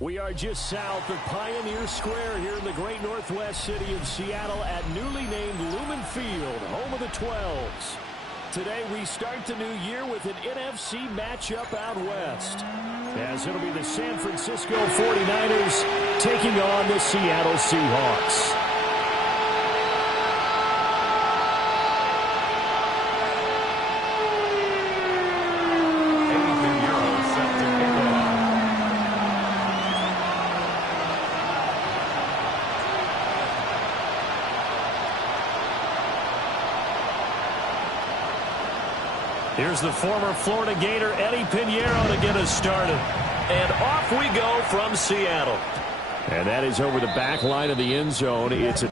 We are just south of Pioneer Square here in the great northwest city of Seattle at newly named Lumen Field, home of the 12s. Today we start the new year with an NFC matchup out west, as it'll be the San Francisco 49ers taking on the Seattle Seahawks. Here's the former Florida Gator, Eddie Pinheiro, to get us started. And off we go from Seattle. And that is over the back line of the end zone. It's a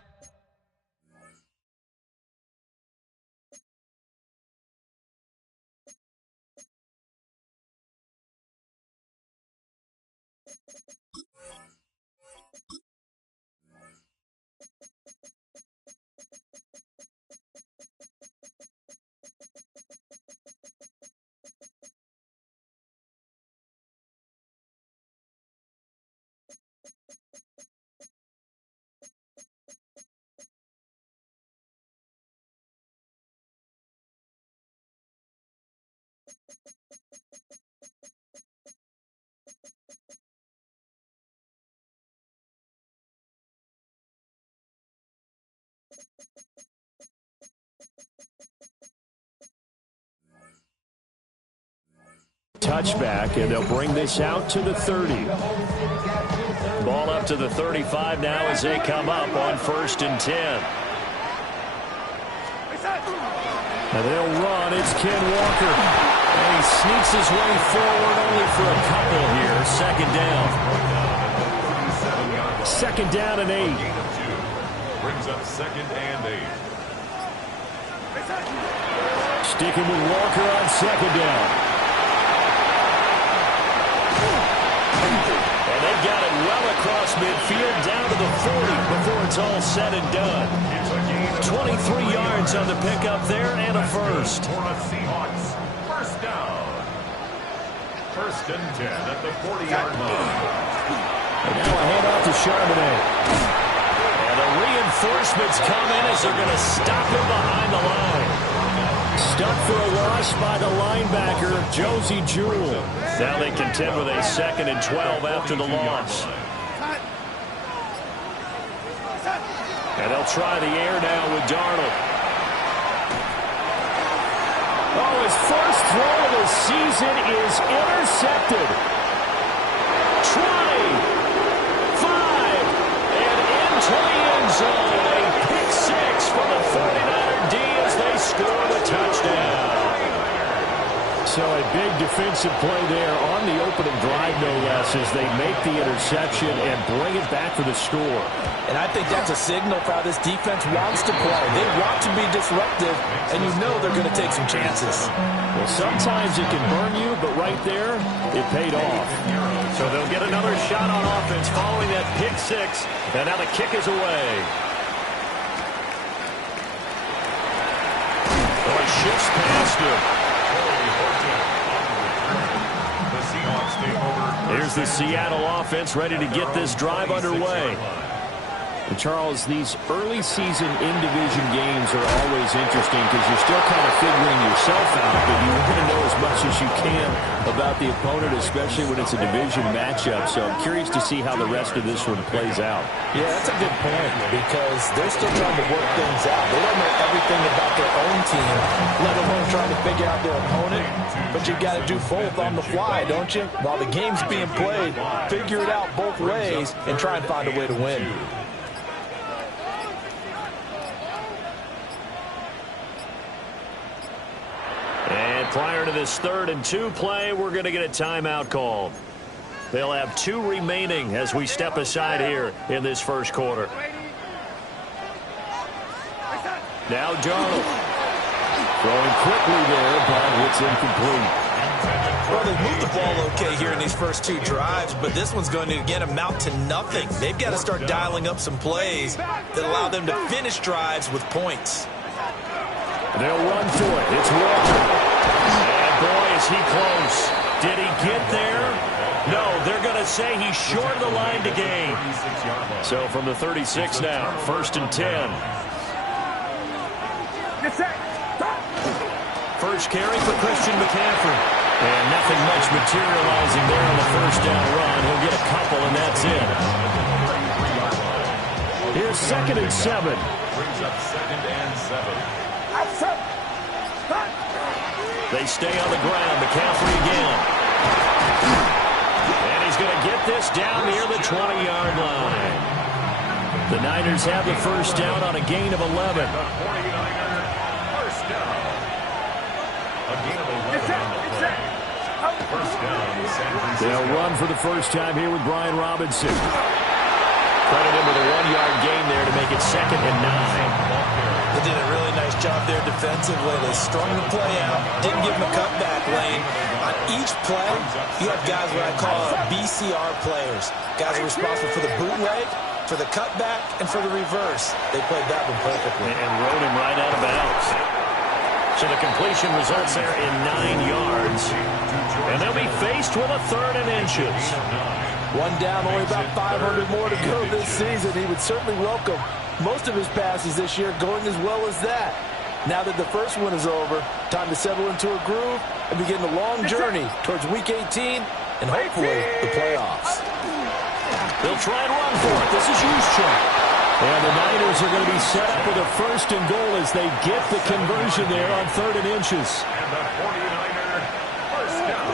touchback, and they'll bring this out to the 30. Ball up to the 35 now as they come up on 1st and 10. And they'll run. It's Ken Walker. And he sneaks his way forward only for a couple here. 2nd down. 2nd down and 8. Brings up 2nd and 8. Sticking with Walker on 2nd down. And they've got it well across midfield down to the 40 before it's all said and done. 23 yards on the pickup there and a first. For the Seahawks, 1st down. 1st and 10 at the 40-yard line. And now a handoff to Charbonnet. And the reinforcements come in as they're going to stop him behind the line. Stuck for a loss by the linebacker, Josie Jewell. Now they contend with a 2nd and 12 after the loss. And they'll try the air now with Darnold. Oh, his first throw of the season is intercepted. Try. 5. And into the end zone. A pick 6 for the 49er D as they score the touchdown. So a big defensive play there on the opening drive, no less, as they make the interception and bring it back for the score. And I think that's a signal for how this defense wants to play. They want to be disruptive, and you know they're going to take some chances. Well, sometimes it can burn you, but right there, it paid off. So they'll get another shot on offense following that pick 6, and now the kick is away. Oh, he shifts past him. Here's the Seattle offense ready to get this drive underway. And Charles, these early season in-division games are always interesting because you're still kind of figuring yourself out, but you want to know as much as you can about the opponent, especially when it's a division matchup. So I'm curious to see how the rest of this one plays out. Yeah, that's a good point because they're still trying to work things out. They don't know everything about their own team, let alone trying to figure out their opponent. But you got to do both on the fly, don't you? While the game's being played, figure it out both ways and try and find a way to win. Prior to this 3rd and 2 play, we're going to get a timeout call. They'll have 2 remaining as we step aside here in this first quarter. Now Darnold. Throwing quickly there, but it's incomplete. Well, they've moved the ball okay here in these first 2 drives, but this one's going to, again, amount to nothing. They've got to start dialing up some plays that allow them to finish drives with points. They'll run for it. It's Walker. And boy, is he close. Did he get there? No, they're going to say he's short of the line to gain. So from the 36 now, 1st and 10. First carry for Christian McCaffrey. And nothing much materializing there on the first down run. He'll get a couple, and that's it. Here's 2nd and 7. Brings up 2nd and 7. They stay on the ground. McCaffrey again. And he's going to get this down near the 20-yard line. The Niners have the first down on a gain of 11. The 49er first down. A gain of 11 on the play. First down, San Francisco. They'll run for the first time here with Brian Robinson. Credit him with a 1-yard gain there to make it 2nd and 9. They did a really nice job there defensively. They strung the play out, didn't give him a cutback lane. On each play, you have guys what I call BCR players. Guys are responsible for the bootleg, for the cutback, and for the reverse. They played that one perfectly. And rode him right out of bounds. So the completion results there in 9 yards. And they'll be faced with a 3rd and inches. One down, only about 500 more to go this season. He would certainly welcome most of his passes this year going as well as that. Now that the first one is over, time to settle into a groove and begin the long journey towards Week 18 and hopefully the playoffs. They'll try and run for it. This is Juszczyk. And the Niners are going to be set up with a 1st and goal as they get the conversion there on 3rd and inches. And the 49er first down.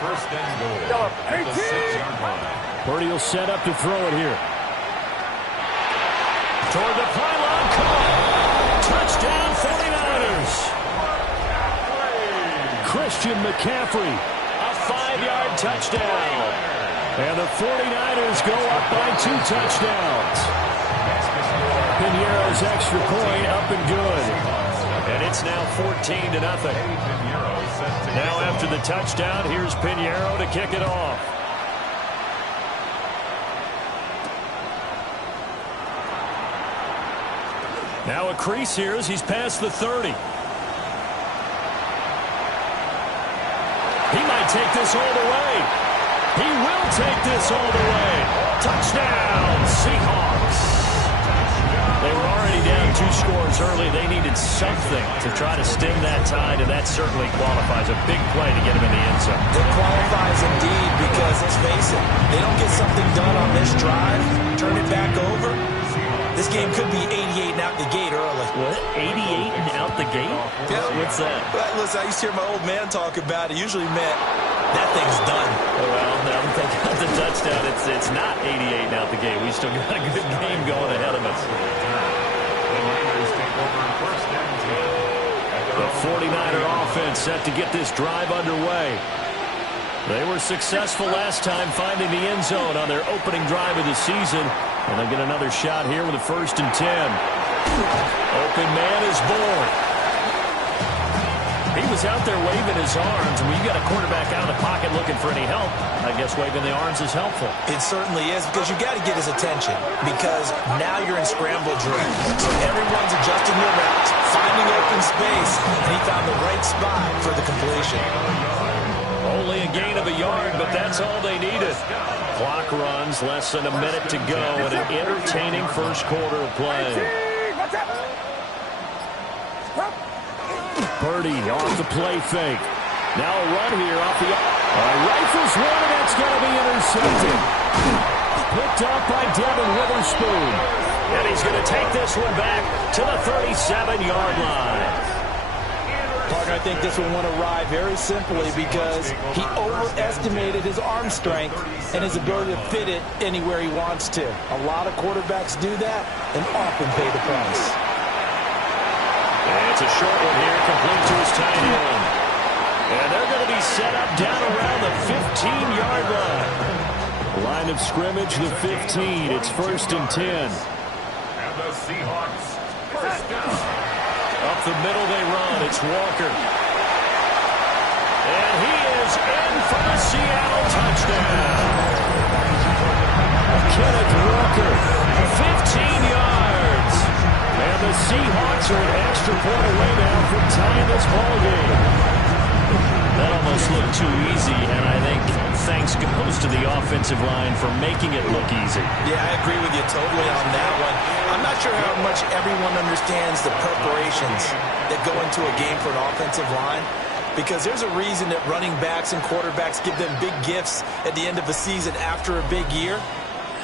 1st and goal at the 6-yard line. Purdy will set up to throw it here. Toward the pylon, caught. Touchdown 49ers. Christian McCaffrey, a 5-yard touchdown. And the 49ers go up by 2 touchdowns. Pinheiro's extra point up and good. And it's now 14-0. Now after the touchdown, here's Pinheiro to kick it off. Now a crease here as he's past the 30. He might take this all the way. He will take this all the way. Touchdown, Seahawks. They were already down 2 scores early. They needed something to try to stem that tide, and that certainly qualifies. A big play to get him in the end zone. It qualifies indeed because, let's face it, they don't get something done on this drive, turn it back over. This game could be 88 and out the gate early. What? 88 and out the gate? Yeah. What's that? Well, listen, I used to hear my old man talk about it. Usually meant that thing's done. Well, now that they got the touchdown, it's not 88 and out the gate. We still got a good game going ahead of us. The 49er offense set to get this drive underway. They were successful last time finding the end zone on their opening drive of the season. And they'll get another shot here with a 1st and 10. Open man is born. He was out there waving his arms. When you got a quarterback out of the pocket looking for any help, I guess waving the arms is helpful. It certainly is because you got to get his attention because now you're in scramble drill. So everyone's adjusting their routes, finding open space, and he found the right spot for the completion. Only a gain of a yard, but that's all they needed. Clock runs, less than a minute to go, and an entertaining first quarter of play. Purdy off the play fake. Now a run here off the... rifles one, and it's going to be intercepted. Picked up by Devin Witherspoon. And he's going to take this one back to the 37-yard line. Partner, I think this one went awry very simply because he overestimated his arm strength and his ability to fit it anywhere he wants to. A lot of quarterbacks do that and often pay the price. And it's a short one here, complete to his tight end. And they're going to be set up down around the 15-yard line. Line of scrimmage, the 15. It's 1st and 10. And the Seahawks first down. Up the middle they run. It's Walker. And he is in for the Seattle touchdown. Kenneth Walker, 15 yards. And the Seahawks are an extra point away now from tying this ball game. That almost looked too easy, and I think thanks goes to the offensive line for making it look easy. Yeah, I agree with you totally on that one. I'm not sure how much everyone understands the preparations that go into a game for an offensive line, because there's a reason that running backs and quarterbacks give them big gifts at the end of the season after a big year.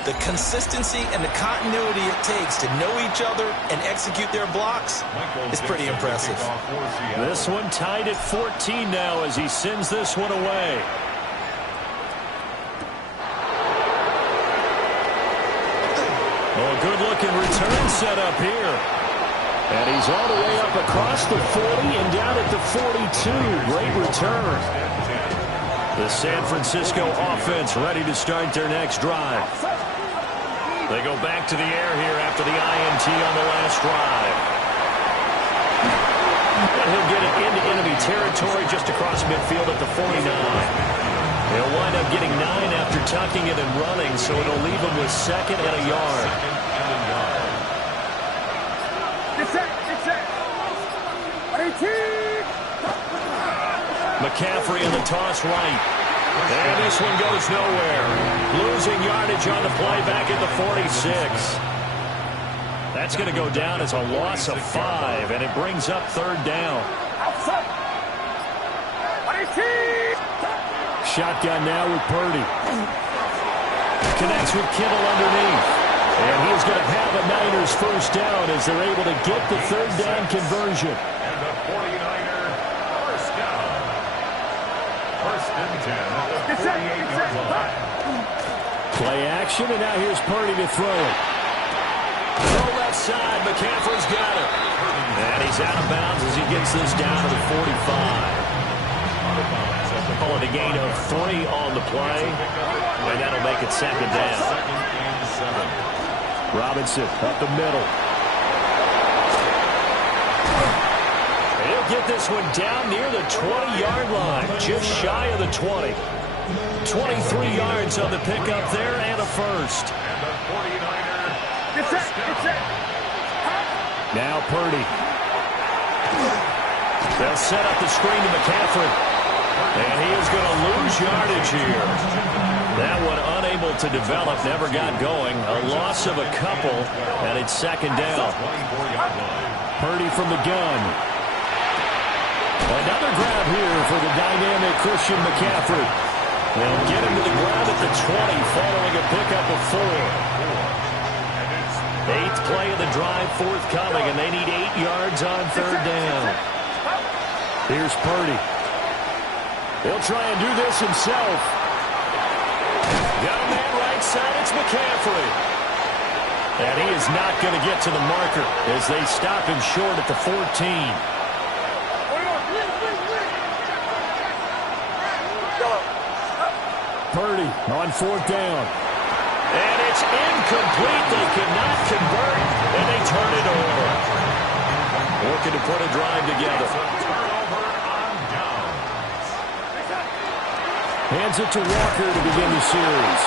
The consistency and the continuity it takes to know each other and execute their blocks is pretty impressive. This one tied at 14 now as he sends this one away. Oh, good-looking return set up here. And he's all the way up across the 40 and down at the 42. Great return. The San Francisco offense ready to start their next drive. They go back to the air here after the INT on the last drive. And he'll get it into enemy territory just across midfield at the 49. He'll wind up getting 9 after tucking it and running, so it'll leave him with 2nd and a yard. McCaffrey in the toss right. And this one goes nowhere. Losing yardage on the play back at the 46. That's going to go down as a loss of 5, and it brings up 3rd down. Shotgun now with Purdy. Connects with Kittle underneath. And he's going to have a Niners first down as they're able to get the 3rd down conversion. And the 49er first down. 1st and 10 at the 48-yard line. Play action, and now here's Purdy to throw it. Throw left side, McCaffrey's got it. And he's out of bounds as he gets this down to the 45. Calling a gain of 3 on the play, and that'll make it 2nd down. 2nd and 7. Robinson up the middle. He'll get this one down near the 20-yard line, just shy of the 20. 23 yards on the pickup there and a first. And the 49er first down. Now Purdy. They'll set up the screen to McCaffrey. And he is going to lose yardage here. That one unable to develop, never got going. A loss of a couple, and it's 2nd down. Purdy from the gun. Another grab here for the dynamic Christian McCaffrey. They'll get him to the ground at the 20 following a pickup of 4. 8th play of the drive forthcoming, and they need 8 yards on 3rd down. Here's Purdy. He'll try and do this himself. Got a man right side, it's McCaffrey. And he is not going to get to the marker as they stop him short at the 14. Purdy on 4th down. And it's incomplete. They cannot convert, and they turn it over. Looking to put a drive together. Hands it to Walker to begin the series.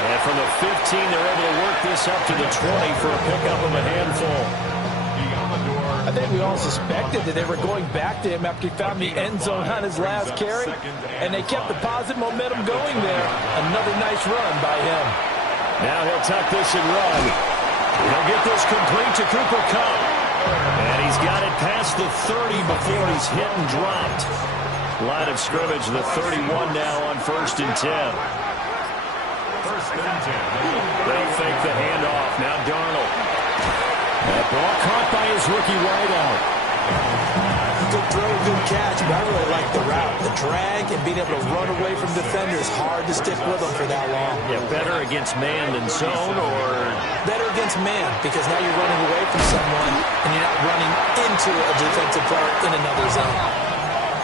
And from the 15, they're able to work this up to the 20 for a pickup of a handful. I think we all suspected that they were going back to him after he found the end zone on his last carry, and they kept the positive momentum going there. Another nice run by him. Now he'll tuck this and run. He'll get this complete to Cooper Kupp. And he's got it past the 30 before he's hit and dropped. Line of scrimmage, the 31 now on 1st and 10. 1st and 10. They'll fake the handoff. Now Darnold. That ball caught by his rookie wideout. Good throw, good catch, but I really like the route. The drag and being able to run away from defenders, hard to stick with them for that long. Yeah, better against man than zone, or? Better against man, because now you're running away from someone and you're not running into a defensive player in another zone.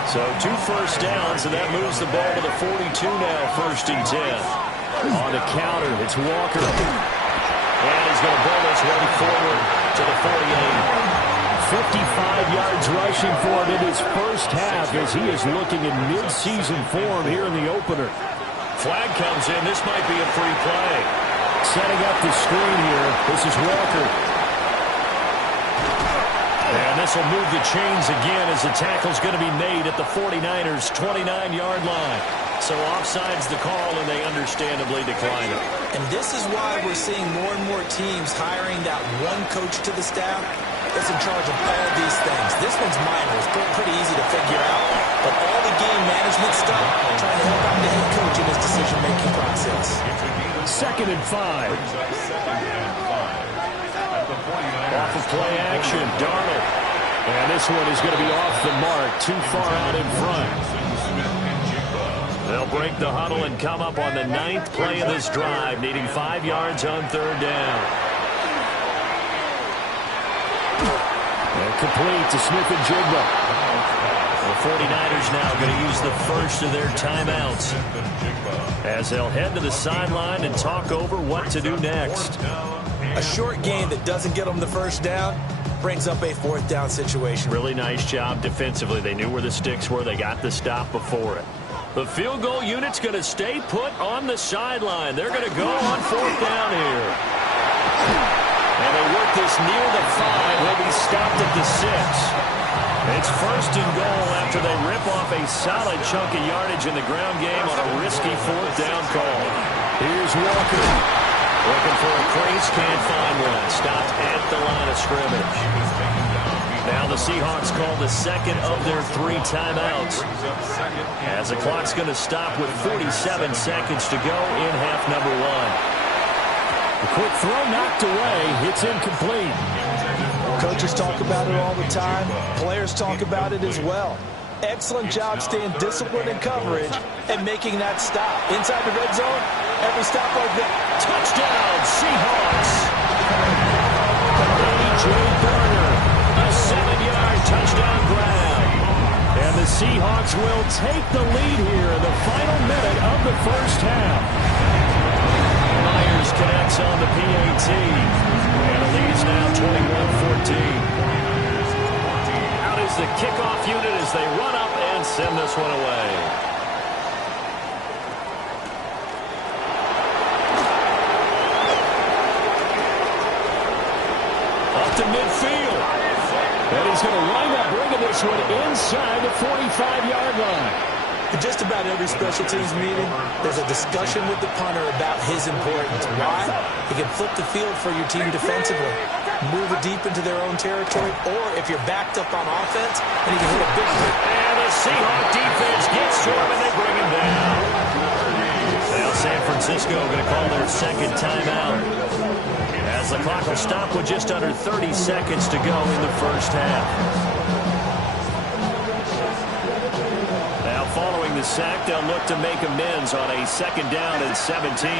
So 2 first downs, and that moves the ball to the 42 now, 1st and 10. On the counter, it's Walker. And he's going to ball this one forward to the 48. 55 yards rushing for him in his first half as he is looking in mid-season form here in the opener. Flag comes in. This might be a free play. Setting up the screen here. This is Walker. And And this will move the chains again as the tackle's going to be made at the 49ers' 29-yard line. So offside's the call, and they understandably decline it. And this is why we're seeing more and more teams hiring that one coach to the staff that's in charge of all these things. This one's minor. It's pretty easy to figure out. But all the game management stuff, trying to help out the head coach in his decision-making process. 2nd and 5. Off of play action, Darnold. And this one is going to be off the mark, too far out in front. They'll break the huddle and come up on the 9th play of this drive, needing 5 yards on 3rd down. And complete to Smith-Njigba. The 49ers now going to use the first of their timeouts as they'll head to the sideline and talk over what to do next. A short game that doesn't get them the first down brings up a 4th down situation. Really nice job defensively. They knew where the sticks were. They got the stop before it. The field goal unit's going to stay put on the sideline. They're going to go on 4th down here. And they work this near the 5. Will be stopped at the 6. It's 1st and goal after they rip off a solid chunk of yardage in the ground game on a risky 4th down call. Here's Walker. Looking for a crease, can't find one. Stopped at the line of scrimmage. Now the Seahawks call the 2nd of their 3 timeouts, as the clock's going to stop with 47 seconds to go in half number 1. The quick throw knocked away. It's incomplete. Coaches talk about it all the time. Players talk about it as well. Excellent job staying disciplined in coverage and making that stop. Inside the red zone, every stop like that. Touchdown, Seahawks. A.J. Barner, a 7-yard touchdown grab. And the Seahawks will take the lead here in the final minute of the first half. Myers connects on the PAT. And the lead is now 21-14. The kickoff unit as they run up and send this one away. Up to midfield. And he's going to wind up bringing this one inside the 45-yard line. In just about every special teams meeting, there's a discussion with the punter about his importance. Why? He can flip the field for your team defensively, move it deep into their own territory, or if you're backed up on offense, and he can hit a big one. And the Seahawk defense gets to him, and they bring him down. Now San Francisco going to call their 2nd timeout, as the clock will stop with just under 30 seconds to go in the first half. Following the sack, they'll look to make amends on a 2nd down and 17.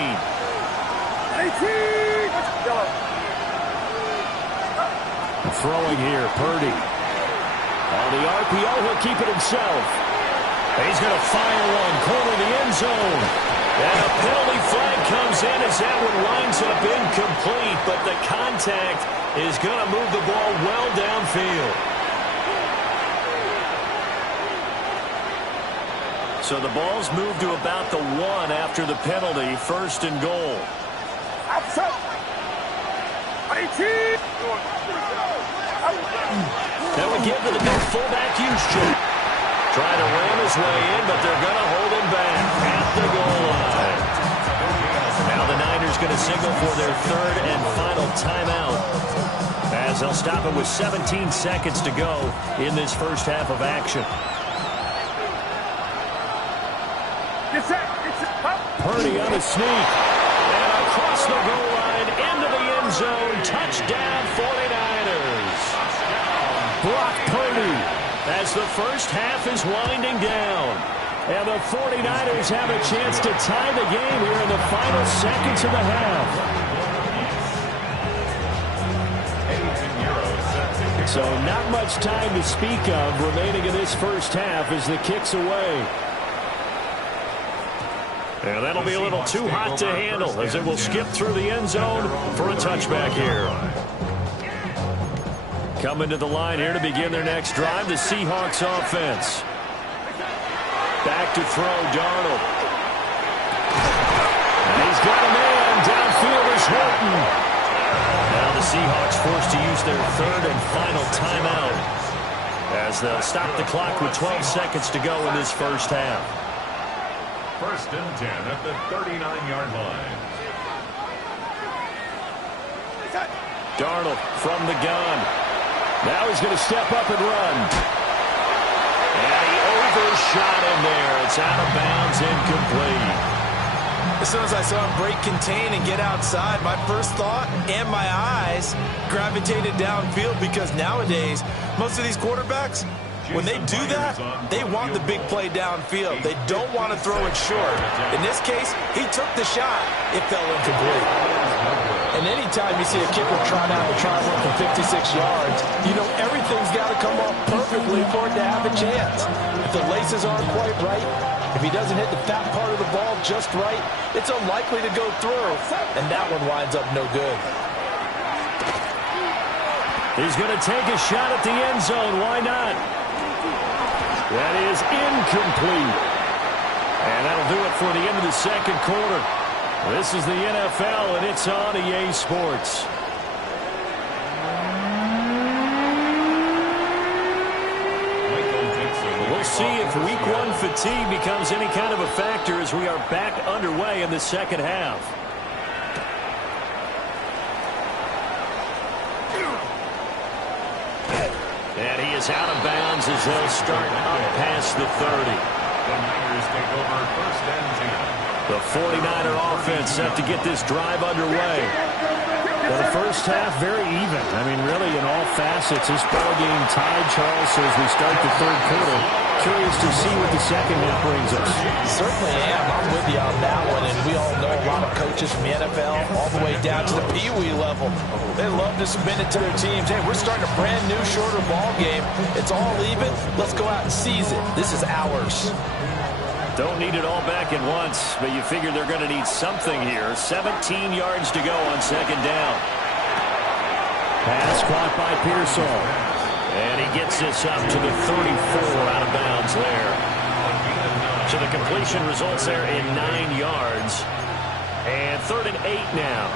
Throwing here, Purdy. On the RPO, he'll keep it himself. He's going to fire one, corner the end zone. And a penalty flag comes in as that one winds up incomplete, but the contact is going to move the ball well downfield. So the ball's moved to about the 1 after the penalty, 1st and goal. That would give to the big fullback Houston. Trying to ram his way in, but they're going to hold him back at the goal line. Now the Niners going to signal for their 3rd and final timeout, as they'll stop it with 17 seconds to go in this first half of action. Purdy on a sneak. And across the goal line into the end zone. Touchdown 49ers. Brock Purdy as the first half is winding down. And the 49ers have a chance to tie the game here in the final seconds of the half. So not much time to speak of remaining in this first half as the kick's away. And that'll be a little too hot to handle as it will skip through the end zone for a touchback here. Coming to the line here to begin their next drive, the Seahawks offense. Back to throw, Darnold. And he's got a man. Downfield is Horton. Now the Seahawks forced to use their third and final timeout as they'll stop the clock with 12 seconds to go in this first half. First and 10 at the 39-yard line. Darnold from the gun. Now he's going to step up and run. And he overshot him there. It's out of bounds, incomplete. As soon as I saw him break contain and get outside, my first thought and my eyes gravitated downfield, because nowadays, most of these quarterbacks, when they do that, they want the big play downfield. They don't want to throw it short. In this case, he took the shot. It fell incomplete. And anytime you see a kicker trot out and try to run for 56 yards, you know everything's got to come off perfectly for it to have a chance. If the laces aren't quite right, if he doesn't hit the fat part of the ball just right, it's unlikely to go through, and that one winds up no good. He's going to take a shot at the end zone. Why not? That is incomplete. And that'll do it for the end of the second quarter. This is the NFL, and it's on EA Sports. We'll see if week one fatigue becomes any kind of a factor as we are back underway in the second half. And he is out of bounds as they'll start up past the 30. The Niners take over first and 10. The 49er offense set to get this drive underway. Well, the first half, very even. I mean, really, in all facets, this ball game tied, Charles, so as we start the third quarter. Curious to see what the second half brings us. Certainly am. I'm with you on that one, and we all know a lot of coaches from the NFL all the way down to the Pee-wee level. They love to spin it to their teams. Hey, we're starting a brand new, shorter ball game. It's all even. Let's go out and seize it. This is ours. Don't need it all back at once, but you figure they're going to need something here. 17 yards to go on second down. Pass caught by Pearsall. And he gets this up to the 34 out of bounds there. So the completion results there in 9 yards. And 3rd and 8 now.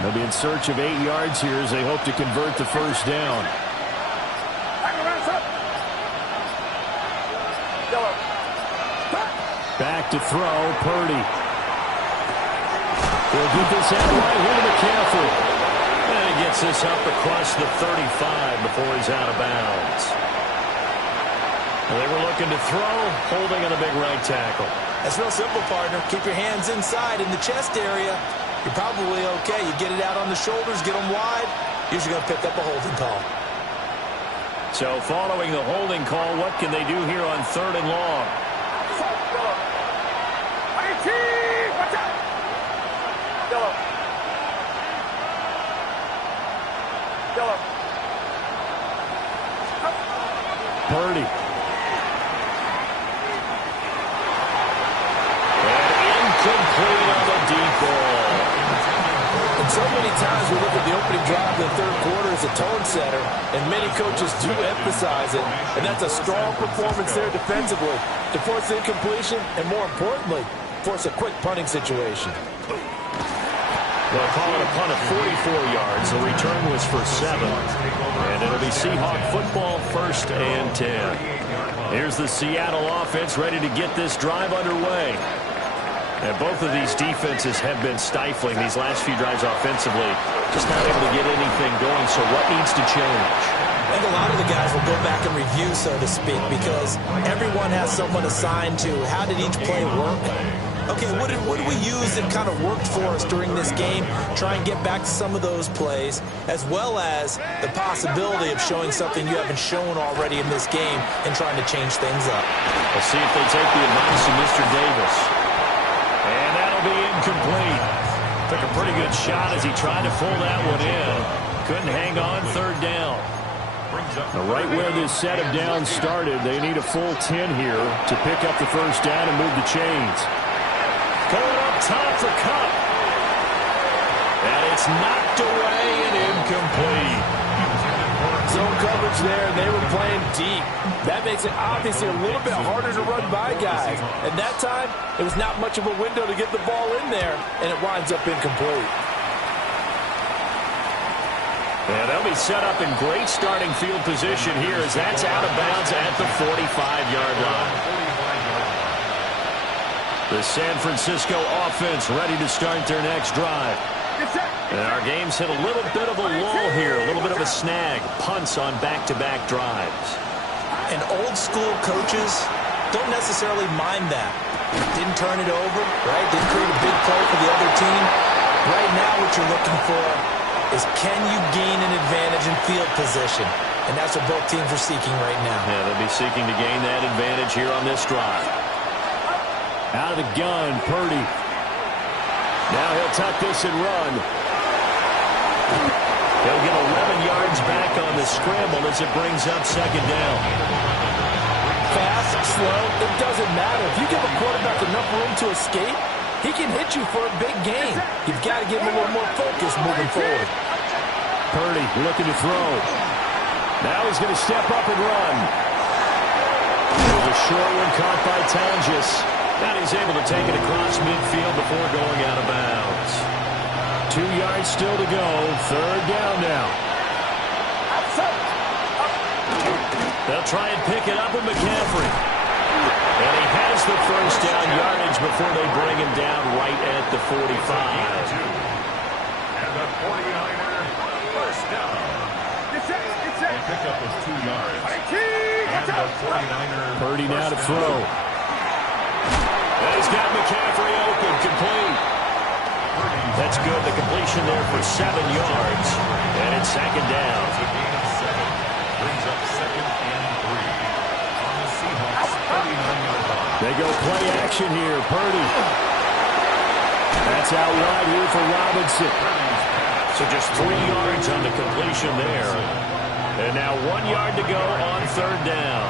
They'll be in search of 8 yards here as they hope to convert the first down. Back to throw, Purdy. They'll get this out right here to McCaffrey. And he gets this up across the 35 before he's out of bounds. They were looking to throw, holding on the big right tackle. That's real simple, partner. Keep your hands inside in the chest area. You're probably okay. You get it out on the shoulders, get them wide. Usually going to pick up a holding call. So following the holding call, what can they do here on 3rd and long? Purdy. And incomplete on the deep ball. And so many times we look at the opening drive of the third quarter as a tone setter, and many coaches do emphasize it, and that's a strong performance there defensively to force incompletion and, more importantly, force a quick punting situation. They'll call it a punt of 44 yards. The return was for 7. And it'll be Seahawk football, 1st and 10. Here's the Seattle offense ready to get this drive underway. And both of these defenses have been stifling these last few drives offensively. Just not able to get anything going, so what needs to change? I think a lot of the guys will go back and review, so to speak, because everyone has someone assigned to how did each play work. Okay, what did we use that kind of worked for us during this game? Try and get back to some of those plays, as well as the possibility of showing something you haven't shown already in this game and trying to change things up. We'll see if they take the advice of Mr. Davis. And that'll be incomplete. Took a pretty good shot as he tried to pull that one in. Couldn't hang on, 3rd down. Right where this set of downs started, they need a full 10 here to pick up the first down and move the chains. Going up top for Cup. And it's knocked away and incomplete. Zone coverage there, and they were playing deep. That makes it obviously a little bit harder to run by guys. And that time, it was not much of a window to get the ball in there, and it winds up incomplete. They'll be set up in great starting field position here as that's out of bounds at the 45-yard line. The San Francisco offense ready to start their next drive. And our game's hit a little bit of a lull here, a little bit of a snag. Punts on back-to-back drives. And old-school coaches don't necessarily mind that. Didn't turn it over, right? Didn't create a big play for the other team. Right now what you're looking for is can you gain an advantage in field position? And that's what both teams are seeking right now. Yeah, they'll be seeking to gain that advantage here on this drive. Out of the gun, Purdy. Now he'll tuck this and run. He'll get 11 yards back on the scramble as it brings up second down. Fast, slow, it doesn't matter. If you give a quarterback enough room to escape, he can hit you for a big gain. You've got to give him a little more focus moving forward. Purdy looking to throw. Now he's going to step up and run. There's a short one caught by Tonjes. And he's able to take it across midfield before going out of bounds. 2 yards still to go. Third down now. They'll try and pick it up with McCaffrey. And he has the first down yardage before they bring him down right at the 45. And the 49er, first down. They pick up those 2 yards. And the 49er. Purdy now to throw. And he's got McCaffrey open, complete. That's good. The completion there for 7 yards. And it's second down. A gain of 7. Brings up second and 3 on the Seahawks 39-yard line. They go play action here. Purdy. That's out wide here for Robinson. So just 3 yards on the completion there. And now 1 yard to go on third down.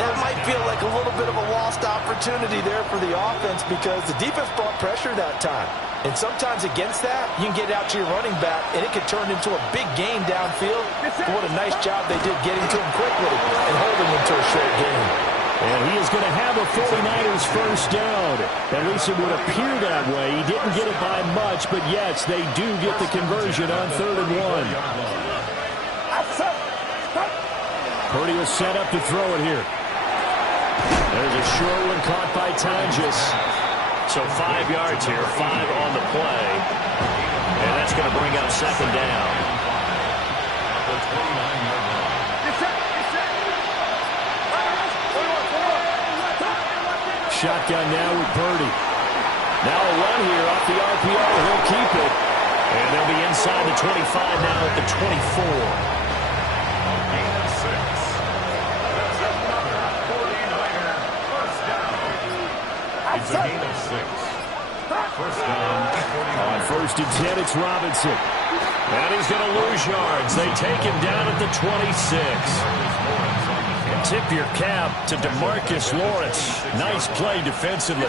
That might feel like a little bit of a lost opportunity there for the offense because the defense brought pressure that time. And sometimes against that, you can get out to your running back, and it could turn into a big gain downfield. But what a nice job they did getting to him quickly and holding him to a short gain. And he is going to have a 49ers first down. At least it would appear that way. He didn't get it by much, but yes, they do get the conversion on 3rd and 1. Purdy will set up to throw it here. There's a short one caught by Tonjes. So 5 yards here, 5 on the play. And that's going to bring up second down. The 29-yard line. Shotgun now with Purdy. Now a run here off the RPO. He'll keep it. And they'll be inside the 25 now at the 24. Gain of 6. That's another 49er first down. It's a gain of 6. First down, 49. On 1st and 10, it's Robinson. And he's going to lose yards. They take him down at the 26. Tip your cap to DeMarcus Lawrence. Nice play defensively.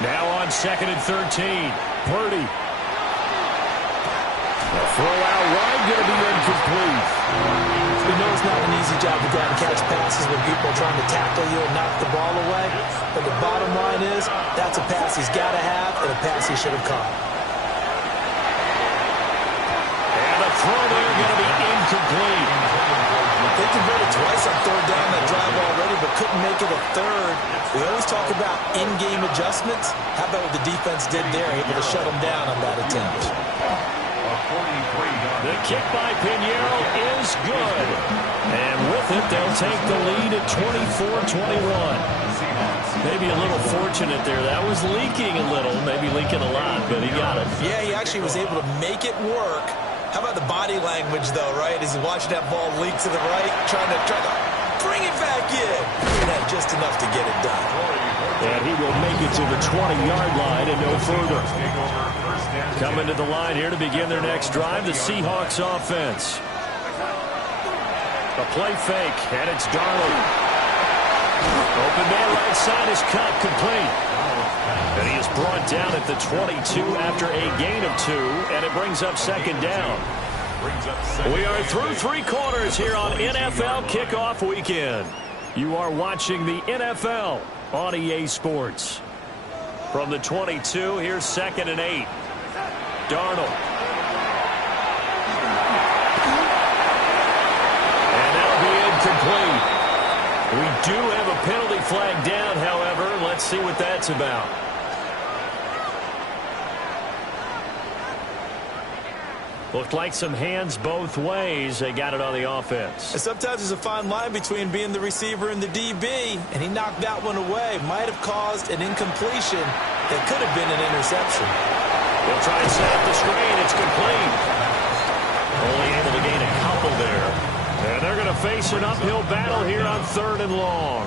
Now on 2nd and 13. Purdy. The throw out wide going to be incomplete. We know it's not an easy job to go out and catch passes when people are trying to tackle you and knock the ball away. But the bottom line is that's a pass he's got to have and a pass he should have caught. And the throw there going to be incomplete. They converted twice on 3rd down that drive already, but couldn't make it a 3rd. We always talk about in-game adjustments. How about what the defense did there, able to shut them down on that attempt? The kick by Pinheiro is good. And with it, they'll take the lead at 24-21. Maybe a little fortunate there. That was leaking a little, maybe leaking a lot, but he got it. Yeah, he actually was able to make it work. How about the body language, though, right? As he watched that ball leak to the right, trying to bring it back in. And that just enough to get it done. And he will make it to the 20-yard line and no further. Coming to the line here to begin their next drive, the Seahawks offense. A play fake, and it's Darnold. Open man right side is cut, complete. And he is brought down at the 22 after a gain of 2, and it brings up second down. We are through 3 quarters here on NFL Kickoff Weekend. You are watching the NFL on EA Sports. From the 22, here's 2nd and 8. Darnold. incomplete. We do have a penalty flag down, however. Let's see what that's about. Looked like some hands both ways. They got it on the offense. And sometimes there's a fine line between being the receiver and the DB, and he knocked that one away. Might have caused an incompletion that could have been an interception. They'll try and set up the screen. It's complete. Only able to gain a couple there. And they're going to face an uphill battle here on 3rd and long.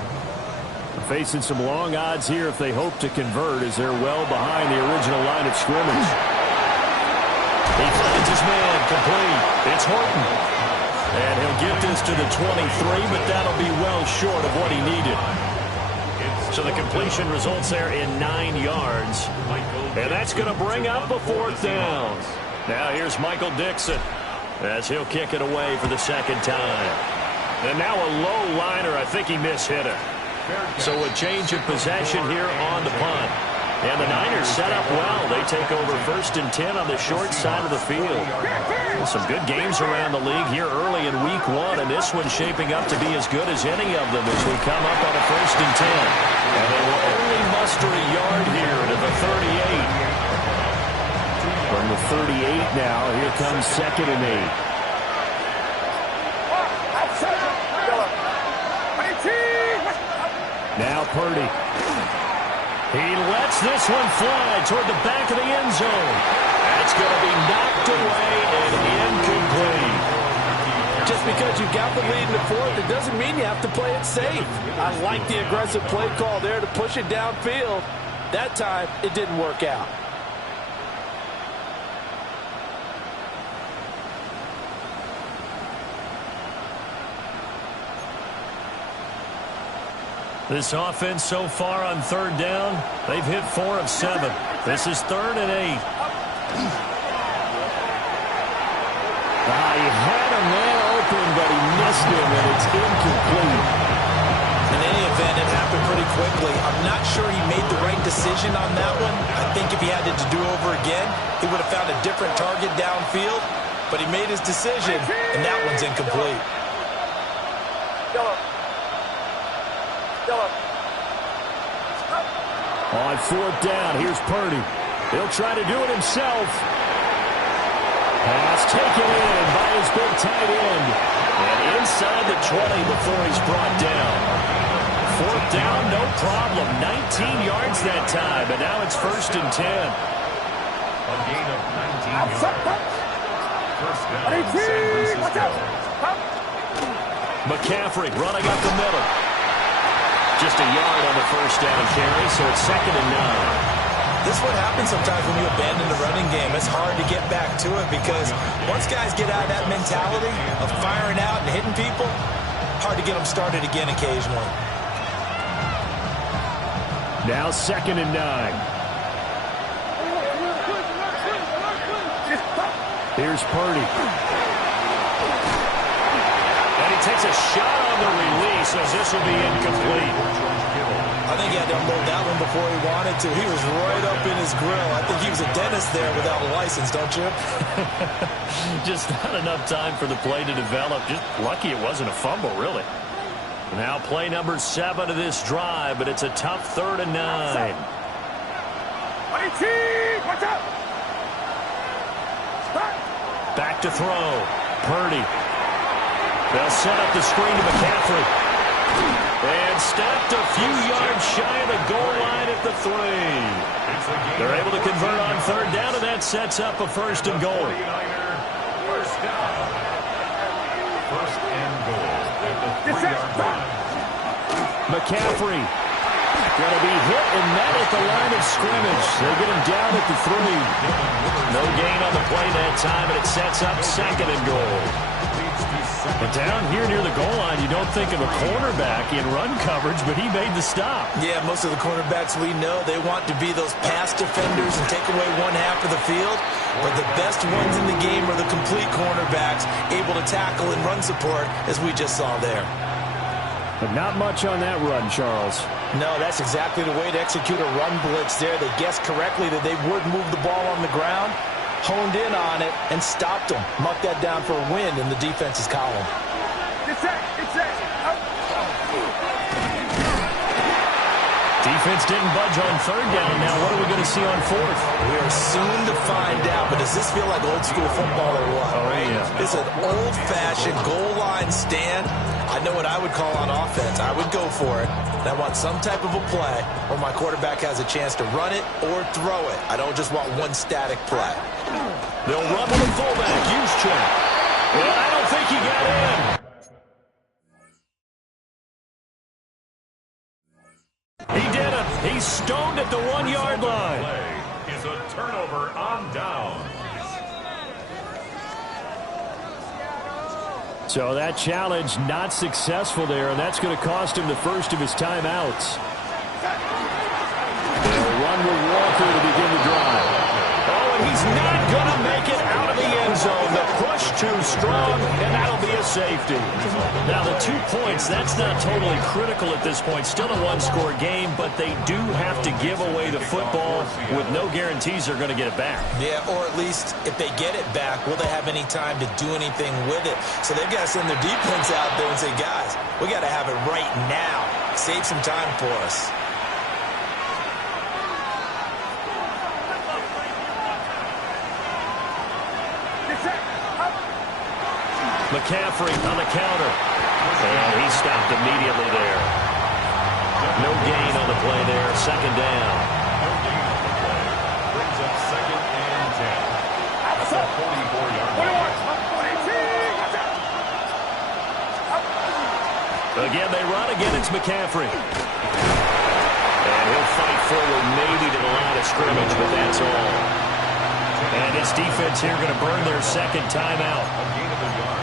Facing some long odds here if they hope to convert, as they're well behind the original line of scrimmage. He finds his man complete. It's Horton. And he'll get this to the 23, but that'll be well short of what he needed. So the completion results there in 9 yards. And that's going to bring up a 4th down. Now here's Michael Dixon as he'll kick it away for the 2nd time. And now a low liner. I think he mishit it. So a change of possession here on the punt. And the Niners set up well. They take over 1st and 10 on the short side of the field. Some good games around the league here early in week 1, and this one's shaping up to be as good as any of them as we come up on a 1st and 10. And they will only muster a yard here to the 38. From the 38 now, here comes 2nd and 8. Now Purdy. He lets this one fly toward the back of the end zone. That's going to be knocked away and incomplete. Just because you got the lead in the 4th, it doesn't mean you have to play it safe. I like the aggressive play call there to push it downfield. That time, it didn't work out. This offense so far on 3rd down, they've hit 4 of 7. This is 3rd and 8. He had a man open, but he missed him, and it's incomplete. In any event, it happened pretty quickly. I'm not sure he made the right decision on that one. I think if he had it to do over again, he would have found a different target downfield. But he made his decision, and that one's incomplete. On 4th down, here's Purdy. He'll try to do it himself. Pass taken in by his big tight end. And inside the 20 before he's brought down. 4th down, no problem. 19 yards that time, but now it's 1st and 10. A gain of 19 yards. 1st down, San Francisco. McCaffrey running up the middle. Just a yard on the 1st down carry, so it's 2nd and 9. This is what happens sometimes when you abandon the running game. It's hard to get back to it because once guys get out of that mentality of firing out and hitting people, hard to get them started again occasionally. Now 2nd and 9. Here's Purdy. And he takes a shot on the release as this will be incomplete. I think he had to unload that one before he wanted to. He was right up in his grill. I think he was a dentist there without a license, don't you? Just not enough time for the play to develop. Just lucky it wasn't a fumble, really. Now play number 7 of this drive, but it's a tough 3rd and 9. Back to throw. Purdy. They'll set up the screen to McCaffrey. And stopped a few yards shy of the goal line at the 3. They're able to convert on 3rd down, and that sets up a 1st and goal. 1st down. 1st and goal at the 3-yard line. McCaffrey going to be hit and met at the line of scrimmage. They get him down at the 3. No gain on the play that time, and it sets up 2nd and goal. But down here near the goal line, you don't think of a cornerback in run coverage, but he made the stop. Yeah, most of the cornerbacks we know, they want to be those pass defenders and take away one half of the field. But the best ones in the game are the complete cornerbacks, able to tackle and run support, as we just saw there. But not much on that run, Charles. No, that's exactly the way to execute a run blitz there. They guessed correctly that they would move the ball on the ground, honed in on it, and stopped them. Mark that down for a win in the defense's column. It's set. Defense didn't budge on third down. Now what are we going to see on fourth? We are soon to find out, but does this feel like old school football or what? Oh, yeah. It's an old-fashioned goal line stand. I know what I would call on offense. I would go for it. And I want some type of a play where my quarterback has a chance to run it or throw it. I don't just want one static play. They'll run with the fullback. Use check. Well, I don't think he got in. He did it. He's stoned at the 1-yard line. Play is a turnover on down. So that challenge not successful there, and that's going to cost him the first of his timeouts. They'll run with Walker to begin the drive. Oh, and he's not going to make it out of the end zone. The push too strong, and that'll be a safety. Now, the 2 points, that's not totally critical at this point. Still a one-score game, but they do have to give away the football with no guarantees they're going to get it back. Yeah, or at least if they get it back, will they have any time to do anything with it? So they've got to send their defense out there and say, guys, we got to have it right now. Save some time for us. McCaffrey on the counter. And he stopped immediately there. No gain on the play there. Second down. No gain on the play. Brings up 2nd and 10. That's a 44-yard line. Again, they run. Again, it's McCaffrey. And he'll fight forward maybe to the line of scrimmage, but that's all. And this defense here going to burn their second timeout.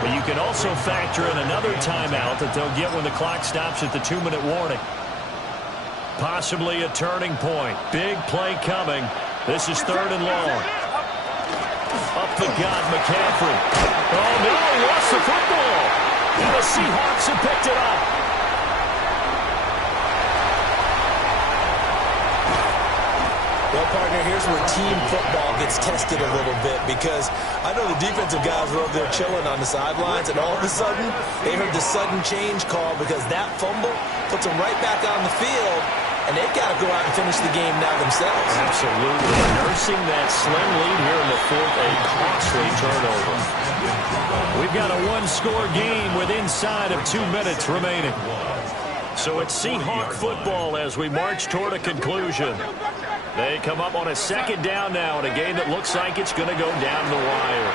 But you can also factor in another timeout that they'll get when the clock stops at the 2-minute warning. Possibly a turning point. Big play coming. This is 3rd and long. Up the gut, McCaffrey. Oh, no, he lost the football. And the Seahawks have picked it up. Well, partner, here's where team football gets tested a little bit because I know the defensive guys were over there chilling on the sidelines, and all of a sudden, they heard the sudden change call because that fumble puts them right back on the field, and they've got to go out and finish the game now themselves. Absolutely. Nursing that slim lead here in the fourth, a costly turnover. We've got a one-score game with inside of 2 minutes remaining. So it's Seahawk football as we march toward a conclusion. They come up on a second down now in a game that looks like it's going to go down the wire.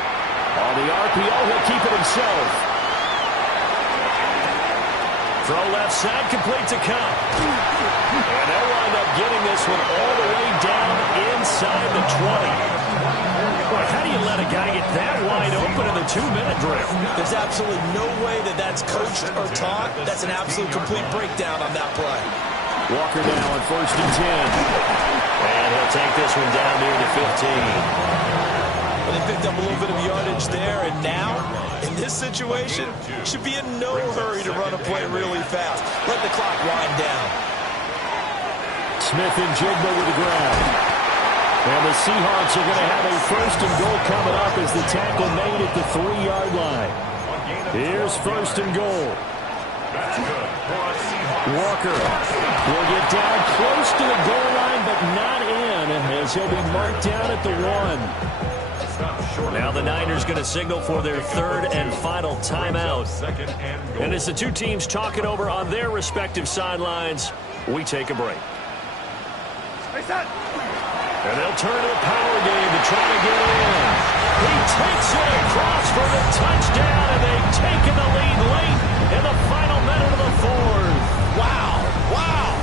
On the RPO, he'll keep it himself. Throw left side, complete to Cup. And they'll wind up getting this one all the way down inside the 20. Boy, how do you let a guy get that wide open in the 2-minute drill? There's absolutely no way that that's coached or taught. That's an absolute complete breakdown on that play. Walker now on 1st and 10. And he'll take this one down near the 15. Well, they picked up a little bit of yardage there, and now, in this situation, should be in no hurry to run a play really fast. Let the clock wind down. Smith and Jigba with the grab. And the Seahawks are going to have a 1st and goal coming up as the tackle made at the 3-yard line. Here's 1st and goal. Walker will get down close to the goal line, but not in, as he'll be marked down at the 1. Now the Niners going to signal for their 3rd and final timeout. And as the two teams talk it over on their respective sidelines, we take a break. And they'll turn to a power game to try to get in. He takes it across for the touchdown, and they've taken the lead late in the final minute of the 4th. Wow. Wow.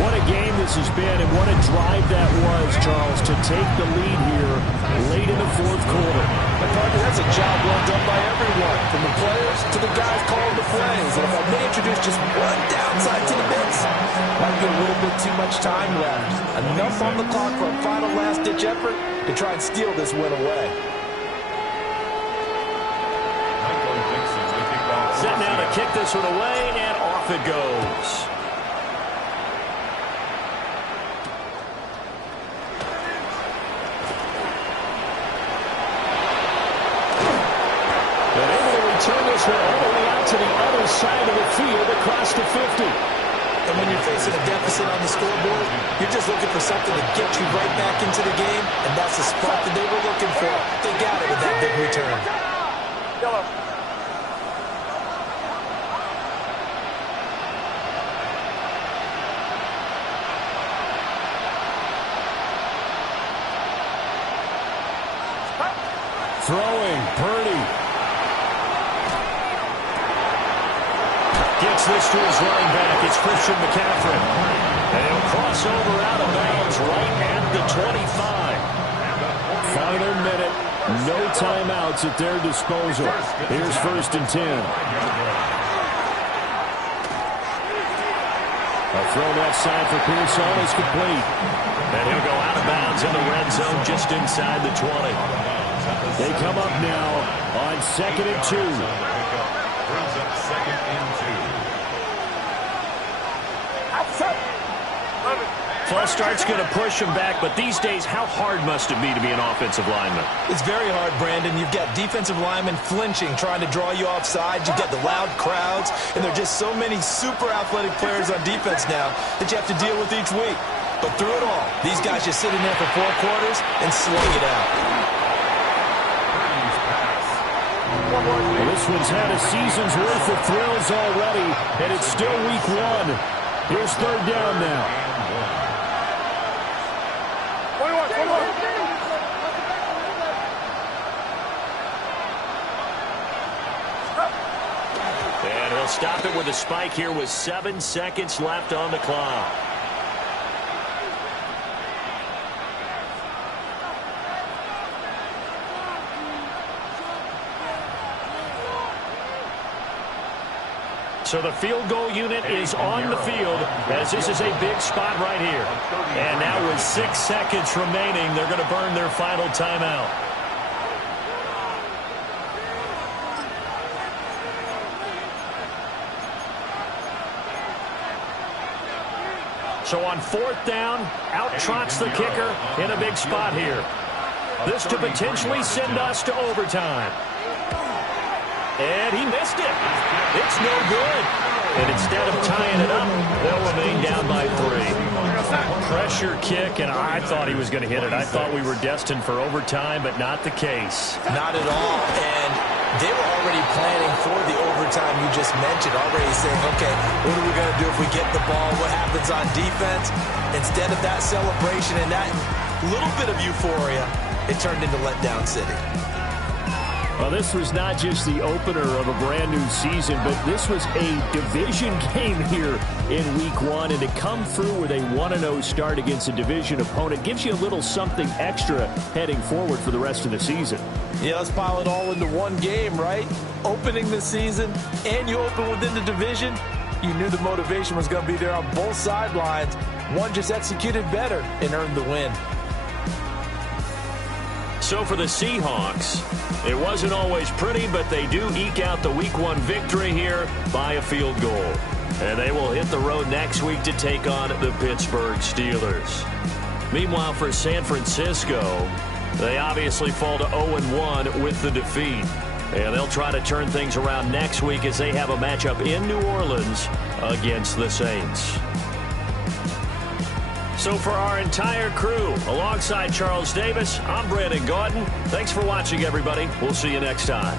What a game this has been, and what a drive that was, Charles, to take the lead here late in the 4th quarter. And partner, that's a job well done by everyone, from the players to the guys calling the plays. And if I may introduce just one downside to the mix, might get a little bit too much time left. Enough on the clock for a final last-ditch effort to try and steal this win away. Set now to kick this one away, and off it goes. And able to return this one all the way out to the other side of the field across the 50. And when you're facing a deficit on the scoreboard, you're just looking for something to get you right back into the game, and that's the spot that they were looking for. They got it with that big return. Throwing, Purdy. Gets this to his running back. It's Christian McCaffrey. And he'll cross over out of bounds right at the 25. Final minute. No timeouts at their disposal. Here's 1st and 10. A throw left side for Pearson is complete. And he'll go out of bounds in the red zone just inside the 20. They come up now on 2nd and 2. Brings up 2nd and 2. False start's going to push him back, but these days, how hard must it be to be an offensive lineman? It's very hard, Brandon. You've got defensive linemen flinching, trying to draw you offside. You've got the loud crowds, and there are just so many super athletic players on defense now that you have to deal with each week. But through it all, these guys just sit in there for 4 quarters and slug it out. Well, this one's had a season's worth of thrills already, and it's still week 1. Here's 3rd down now. And he'll stop it with a spike here with 7 seconds left on the clock. So the field goal unit is on the field as this is a big spot right here. And now with 6 seconds remaining, they're going to burn their final timeout. So on 4th down, out trots the kicker in a big spot here. This to potentially send us to overtime. And he missed it. It's no good. And instead of tying it up, they'll remain down by 3. Pressure kick, and I thought he was going to hit it. I thought we were destined for overtime, but not the case. Not at all. And they were already planning for the overtime you just mentioned, already saying, okay, what are we going to do if we get the ball? What happens on defense? Instead of that celebration and that little bit of euphoria, it turned into letdown city. Well, this was not just the opener of a brand-new season, but this was a division game here in Week 1. And to come through with a 1-0 start against a division opponent gives you a little something extra heading forward for the rest of the season. Yeah, let's pile it all into one game, right? Opening the season, and you open within the division. You knew the motivation was going to be there on both sidelines. One just executed better and earned the win. So for the Seahawks, it wasn't always pretty, but they do eke out the Week 1 victory here by a field goal. And they will hit the road next week to take on the Pittsburgh Steelers. Meanwhile, for San Francisco, they obviously fall to 0-1 with the defeat. And they'll try to turn things around next week as they have a matchup in New Orleans against the Saints. So for our entire crew, alongside Charles Davis, I'm Brandon Gaudin. Thanks for watching, everybody. We'll see you next time.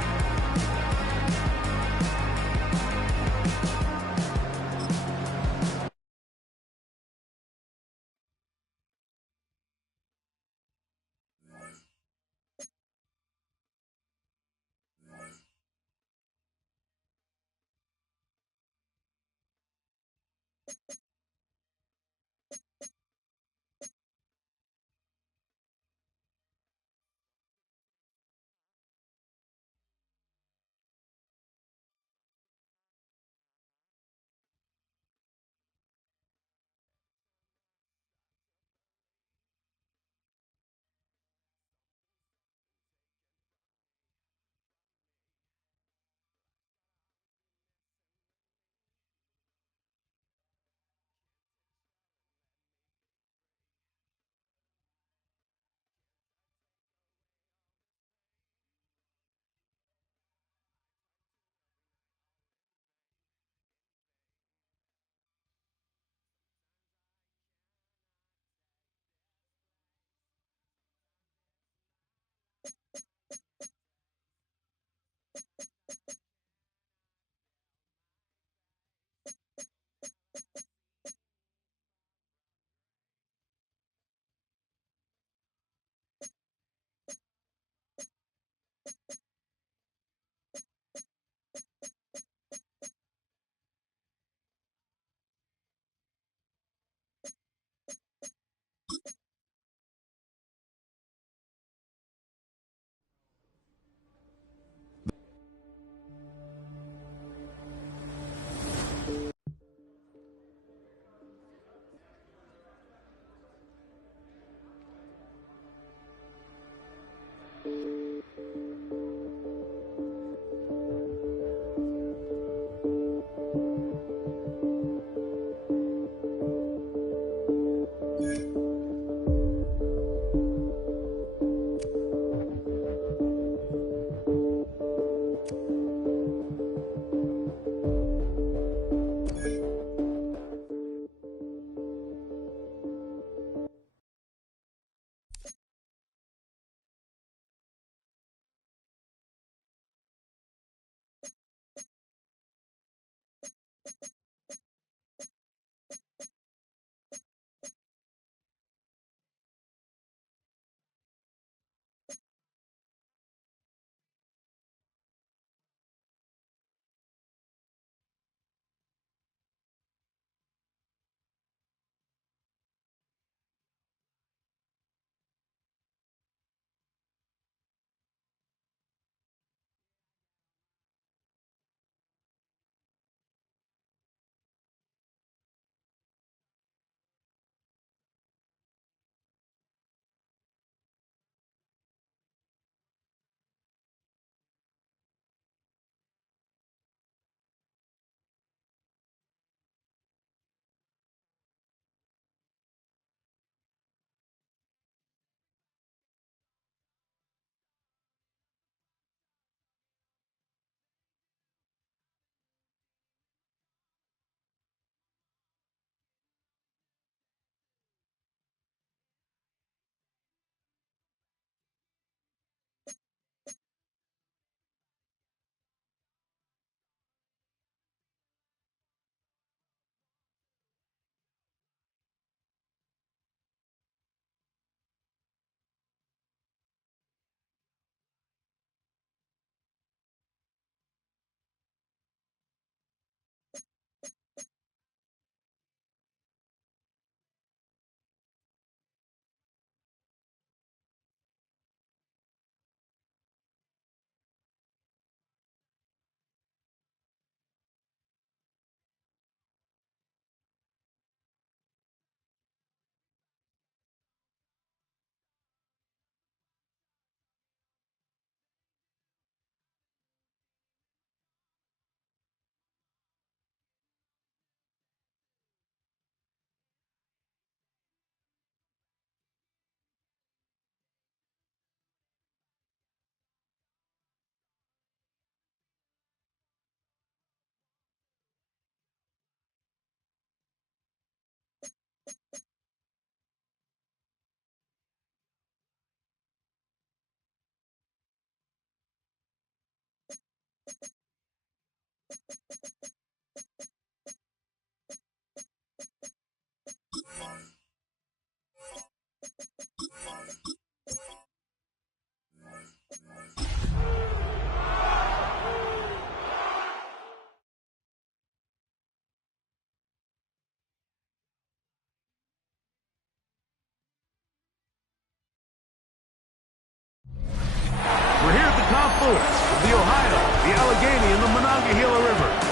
affluent of the Ohio, the Allegheny, and the Monongahela Rivers,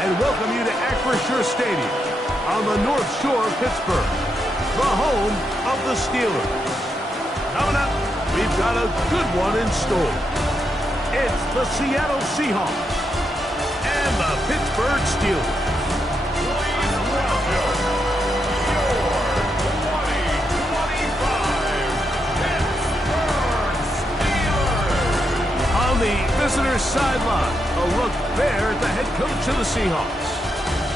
and welcome you to Acrisure Stadium on the North Shore of Pittsburgh, the home of the Steelers. Coming up, we've got a good one in store. It's the Seattle Seahawks and the Pittsburgh Steelers. On the visitor's sideline, a look there at the head coach of the Seahawks.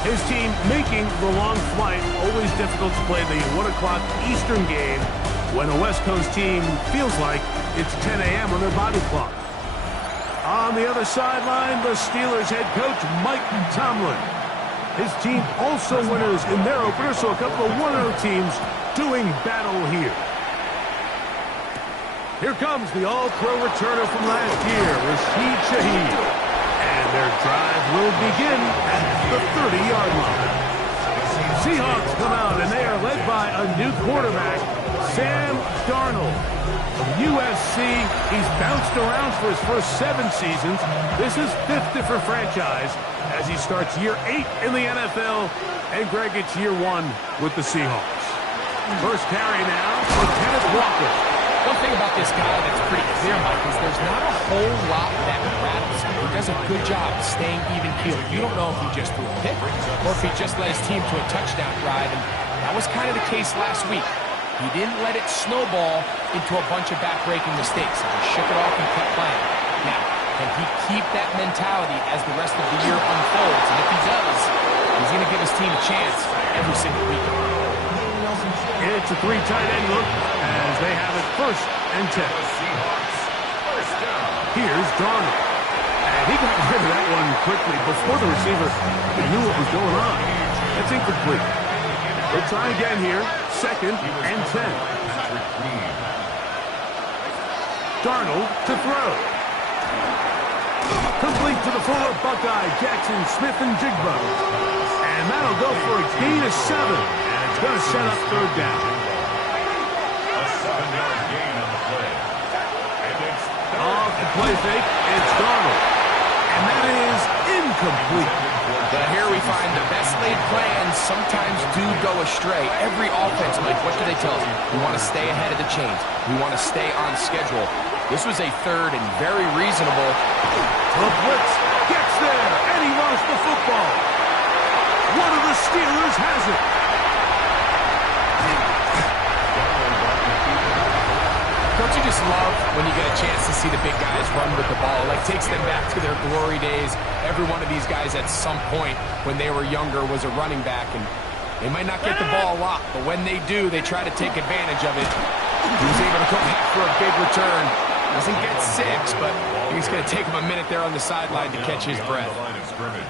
His team making the long flight, always difficult to play the 1 o'clock Eastern game when a West Coast team feels like it's 10 a.m. on their body clock. On the other sideline, the Steelers head coach, Mike Tomlin. His team also winners in their opener, so a couple of 1-0 teams doing battle here. Here comes the all-pro returner from last year, Rashid Shaheed. And their drive will begin at the 30-yard line. Seahawks come out, and they are led by a new quarterback, Sam Darnold. From USC, he's bounced around for his first 7 seasons. This is 5th different franchise as he starts year 8 in the NFL. And Greg, it's year 1 with the Seahawks. First carry now for Kenneth Walker. One thing about this guy that's pretty clear, Mike, is there's not a whole lot that rattles him. He does a good job staying even-keeled. You don't know if he just threw a pick or if he just led his team to a touchdown drive, and that was kind of the case last week. He didn't let it snowball into a bunch of back-breaking mistakes. He just shook it off and kept playing. Now, can he keep that mentality as the rest of the year unfolds? And if he does, he's going to give his team a chance every single week. It's a 3 tight end look as they have it 1st and 10. Here's Darnold. And he got rid of that one quickly before the receiver knew what was going on. That's incomplete. They'll try again here. 2nd and 10. Darnold to throw. Complete to the former Buckeye, Jackson Smith-Njigba. And that'll go for a gain of 7. It's going to set up 3rd down. A 7-yard gain on the play. And it's off the play fake, it's Darnold. And that is incomplete. Here we find the best laid plans sometimes do go astray. Every offense, Mike, what do they tell us? We want to stay ahead of the chains. We want to stay on schedule. This was a 3rd and very reasonable. The blitz gets there, and he lost the football. One of the Steelers has it. Don't you just love when you get a chance to see the big guys run with the ball? Like, takes them back to their glory days. Every one of these guys at some point when they were younger was a running back, and they might not get the ball a lot, but when they do, they try to take advantage of it. He was able to go back for a big return. Doesn't get 6, but he's going to take him a minute there on the sideline to catch his breath.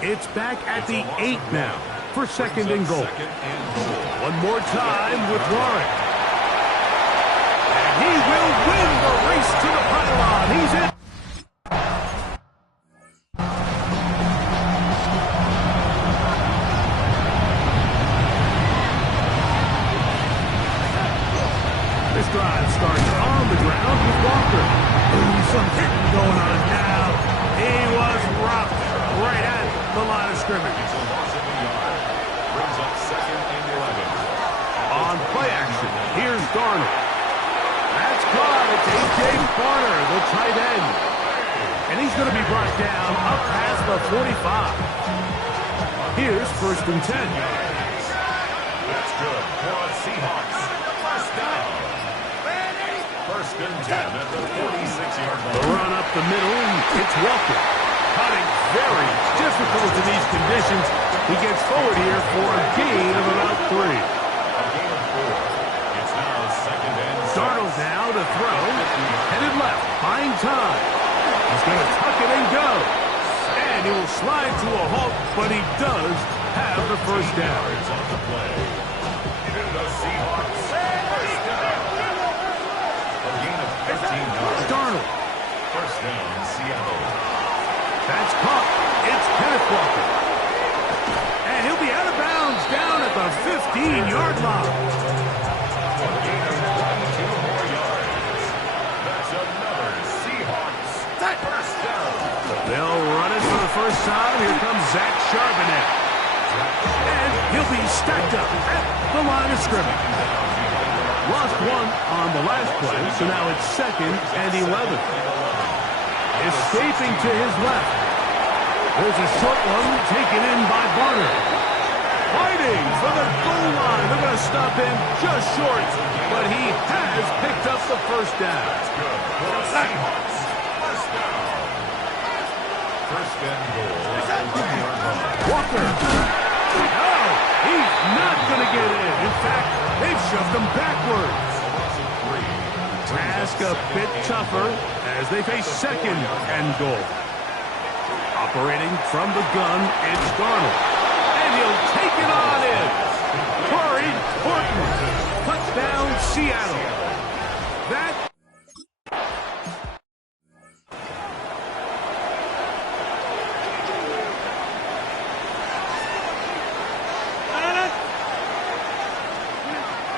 It's back at the 8 now for 2nd and goal. One more time with Warren. He will win the race to the pylon. He's in. This drive starts on the ground with Walker. Ooh, some hitting going on now. He was rocked right at the line of scrimmage. brings up 2nd and 11. On play action, here's Darnold. That's caught. It's A.J. Barner, the tight end. And he's going to be brought down up past the 45. Here's 1st and 10. That's good for the Seahawks. First down. 1st and 10 at the 46-yard line. The run up the middle, it's Walker. Cutting very difficult in these conditions. He gets forward here for a gain of about 3. A gain of 4. It's now 2nd and 6. Darnold now to throw. Headed left, buying time. He's going to tuck it and go. And he will slide to a halt, but he does have the 1st down. Yards on the play. And the Seahawks. First down. A gain of 15 yards. Darnold. 1st down, Seattle. That's caught. It's Kenneth Walker. And he'll be out of bounds down at the 15-yard line. A gain of 22 more yards. That's another Seahawks. First side, here comes Zach Charbonnet. And he'll be stacked up at the line of scrimmage. Lost one on the last play, so now it's 2nd and 11. Escaping to his left. There's a short one taken in by Barner. Fighting for the goal line. They're going to stop him just short, but he has picked up the first down. Seahawks. First down. First and goal. Walker. No, he's not going to get in. In fact, they've shoved him backwards. Task a bit tougher as they face 2nd and goal. Operating from the gun, it's Darnold. And he'll take it on in. Corey Horton. Touchdown, Seattle. That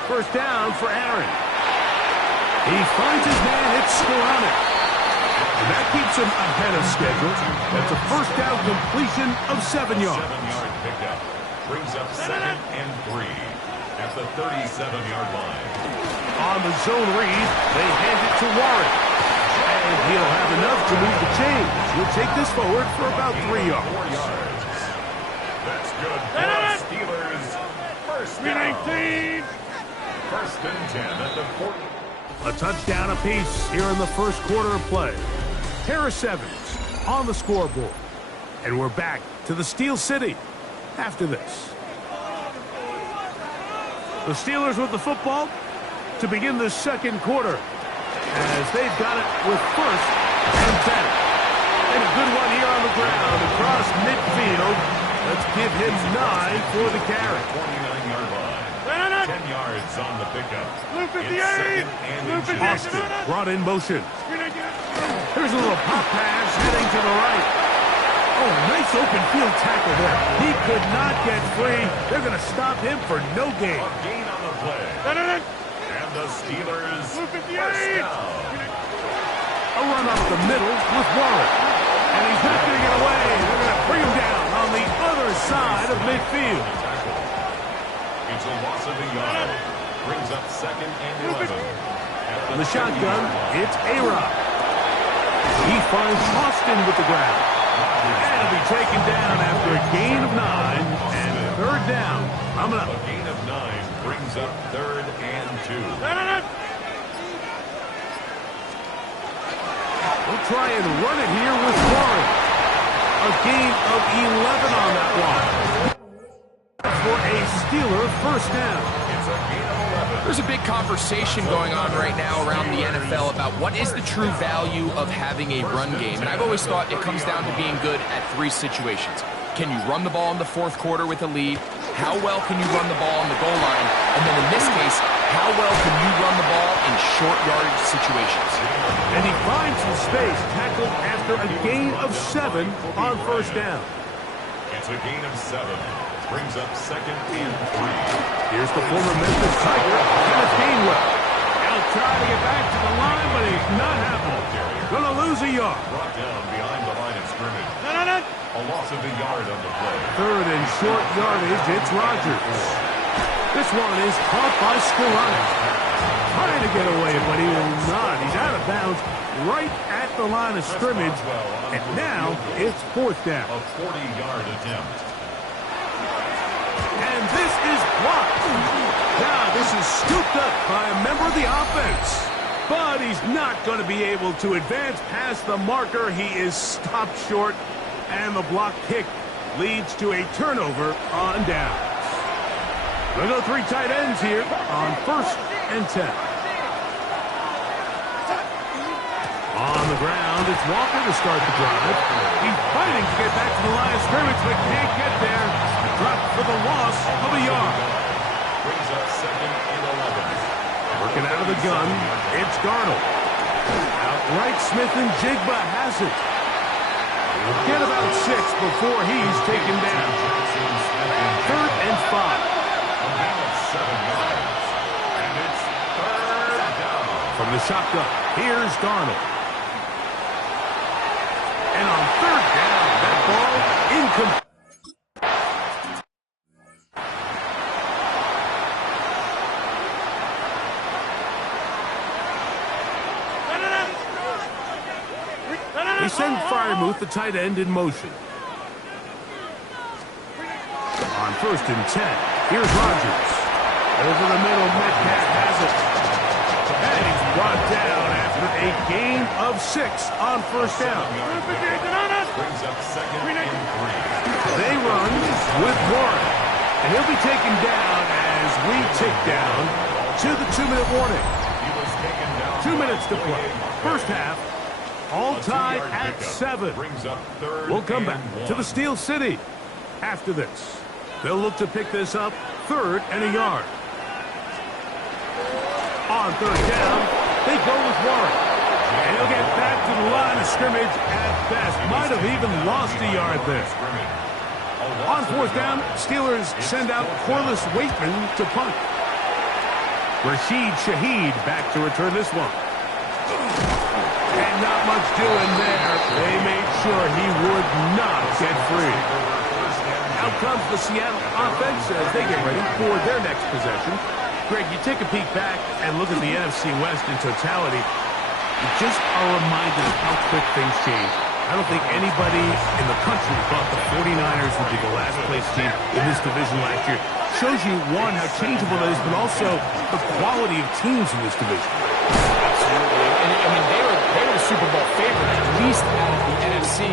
first down for Aaron. He finds his man, it's Skoranek. And that keeps him ahead of schedule. That's a first down completion of 7 yards. 7-yard pickup. Brings up 2nd and 3 at the 37-yard line. On the zone read, they hand it to Warren. And he'll have enough to move the chains. He'll take this forward for about 3 yards. 4 yards. That's good for the Steelers. First down. First and 10 at the 40. A touchdown apiece here in the first quarter of play. Harris Evans on the scoreboard. And we're back to the Steel City after this. The Steelers with the football to begin the second quarter as they've got it with first and 10. And a good one here on the ground across midfield. Let's give him 9 for the carry. 29-yard line. 10 yards on the pickup. Austin brought in motion. Here's a little pop pass heading to the right. Oh, nice open field tackle there. He could not get free. They're going to stop him for no gain. A gain on the play. And the Steelers first down. A run up the middle with Warren. And he's not going to get away. They're going to bring him down on the other side of midfield. It's a loss of a yard. Brings up 2nd and 11. On the shotgun, it's A-Rod. He finds Austin with the grab. And he'll be taken down after a gain of 9 and third down. Coming up. A gain of 9 brings up 3rd and 2. We'll try and run it here with Warren. A gain of 11 on that one. For a Steeler first down. It's a gain of 11. There's a big conversation going on right now around the NFL about what is the true value of having a run game. And I've always thought it comes down to being good at 3 situations. Can you run the ball in the fourth quarter with a lead? How well can you run the ball on the goal line? And then in this case, how well can you run the ball in short yardage situations? And he finds some space, tackled after a gain of 7 on first down. It's a gain of 7. Brings up 2nd and 3. Here's the former Memphis Tiger, Kenneth Gainwell. Now trying to get back to the line, but he's not happening. Gonna lose a yard. Brought down behind the line of scrimmage. A loss of a yard on the play. Third and short yardage, it's Rodgers. This one is caught by Skoranek. Trying to get away, but he will not. He's out of bounds right at the line of scrimmage. And now it's fourth down. A 40-yard attempt. And this is blocked. Now this is scooped up by a member of the offense. But he's not going to be able to advance past the marker. He is stopped short. And the block kick leads to a turnover on downs. We'll go 3 tight ends here on first and 10. On the ground, it's Walker to start the drive. He's fighting to get back to the line of scrimmage, but can't get there. Dropped for the loss of a yard. Brings up 2nd and 11. Working out of the gun, it's Darnold. Outright Smith and Jigba has it. He'll get about 6 before he's taken down. 3rd and 5. A gain of 7 yards. And it's 3rd down. From the shotgun, here's Darnold. And on 3rd down, that ball incomplete. They send Freiermuth, the tight end, in motion. On 1st and 10, here's Rodgers. Over the middle, Metcalf has it. And he's brought down after a gain of 6 on 1st down. Brings up 2nd and 3. They run with Warren. And he'll be taken down as we tick down to the 2-minute warning. He was taken down. 2 minutes to play. First half, all tied at 7. Brings up 3rd. We'll come back and 1. to the Steel City after this. They'll look to pick this up 3rd and a yard. On 3rd down, they go with Warren. And he'll get back to the line of scrimmage at best. Might have even lost a yard there. On 4th down, Steelers send out Corliss Waitman to punt. Rashid Shaheed back to return this one. And not much doing there. They made sure he would not get free. Out comes the Seattle offense as they get ready for their next possession. Greg, you take a peek back and look at the NFC West in totality. You just are reminded of how quick things change. I don't think anybody in the country thought the 49ers would be the last place team in this division last year. Shows you, one, how changeable it is, but also the quality of teams in this division. Absolutely. And, I mean, they were the Super Bowl favorite, at least out of the NFC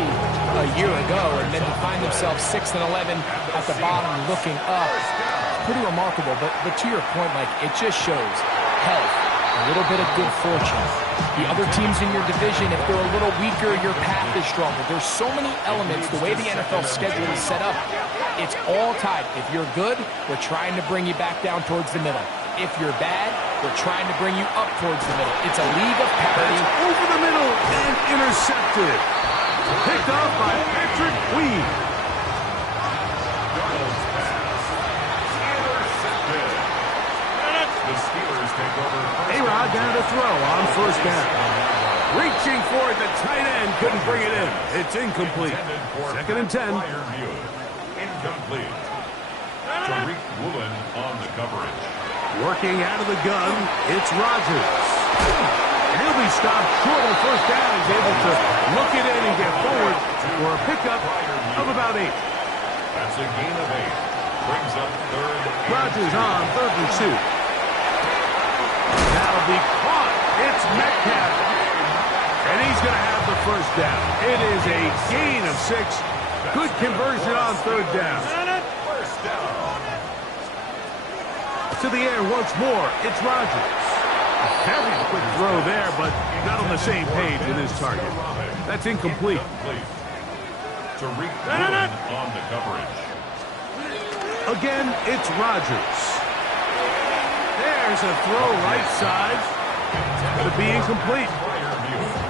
a year ago, and then to find themselves 6 and 11 at the bottom looking up. It's pretty remarkable, but to your point, Mike, it just shows health, a little bit of good fortune. The other teams in your division, if they're a little weaker, your path is stronger. There's so many elements. The way the NFL schedule is set up, it's all tied. If you're good, we're trying to bring you back down towards the middle. If you're bad, we're trying to bring you up towards the middle. It's a league of parity. Over the middle and intercepted. Picked up by Patrick Queen. The Steelers take over. A-Rod down to throw on 1st down. Reaching for it, the tight end couldn't bring it in. It's incomplete. 2nd and 10. Incomplete. Tariq Woolen on the coverage. Working out of the gun, it's Rodgers. And he'll be stopped short on 1st down. He's able to look it in and get forward for a pickup of about 8. That's a gain of 8. Brings up 3rd. Rodgers on 3rd and 2. That'll be caught. It's Metcalf. And he's going to have the 1st down. It is a gain of 6. Good conversion on 3rd down. First down. To the air once more. It's Rodgers. A very quick throw there, but not on the same page with his target. That's incomplete. Tariq Woolen on the coverage. Again, it's Rodgers. There's a throw right side. Going to be incomplete.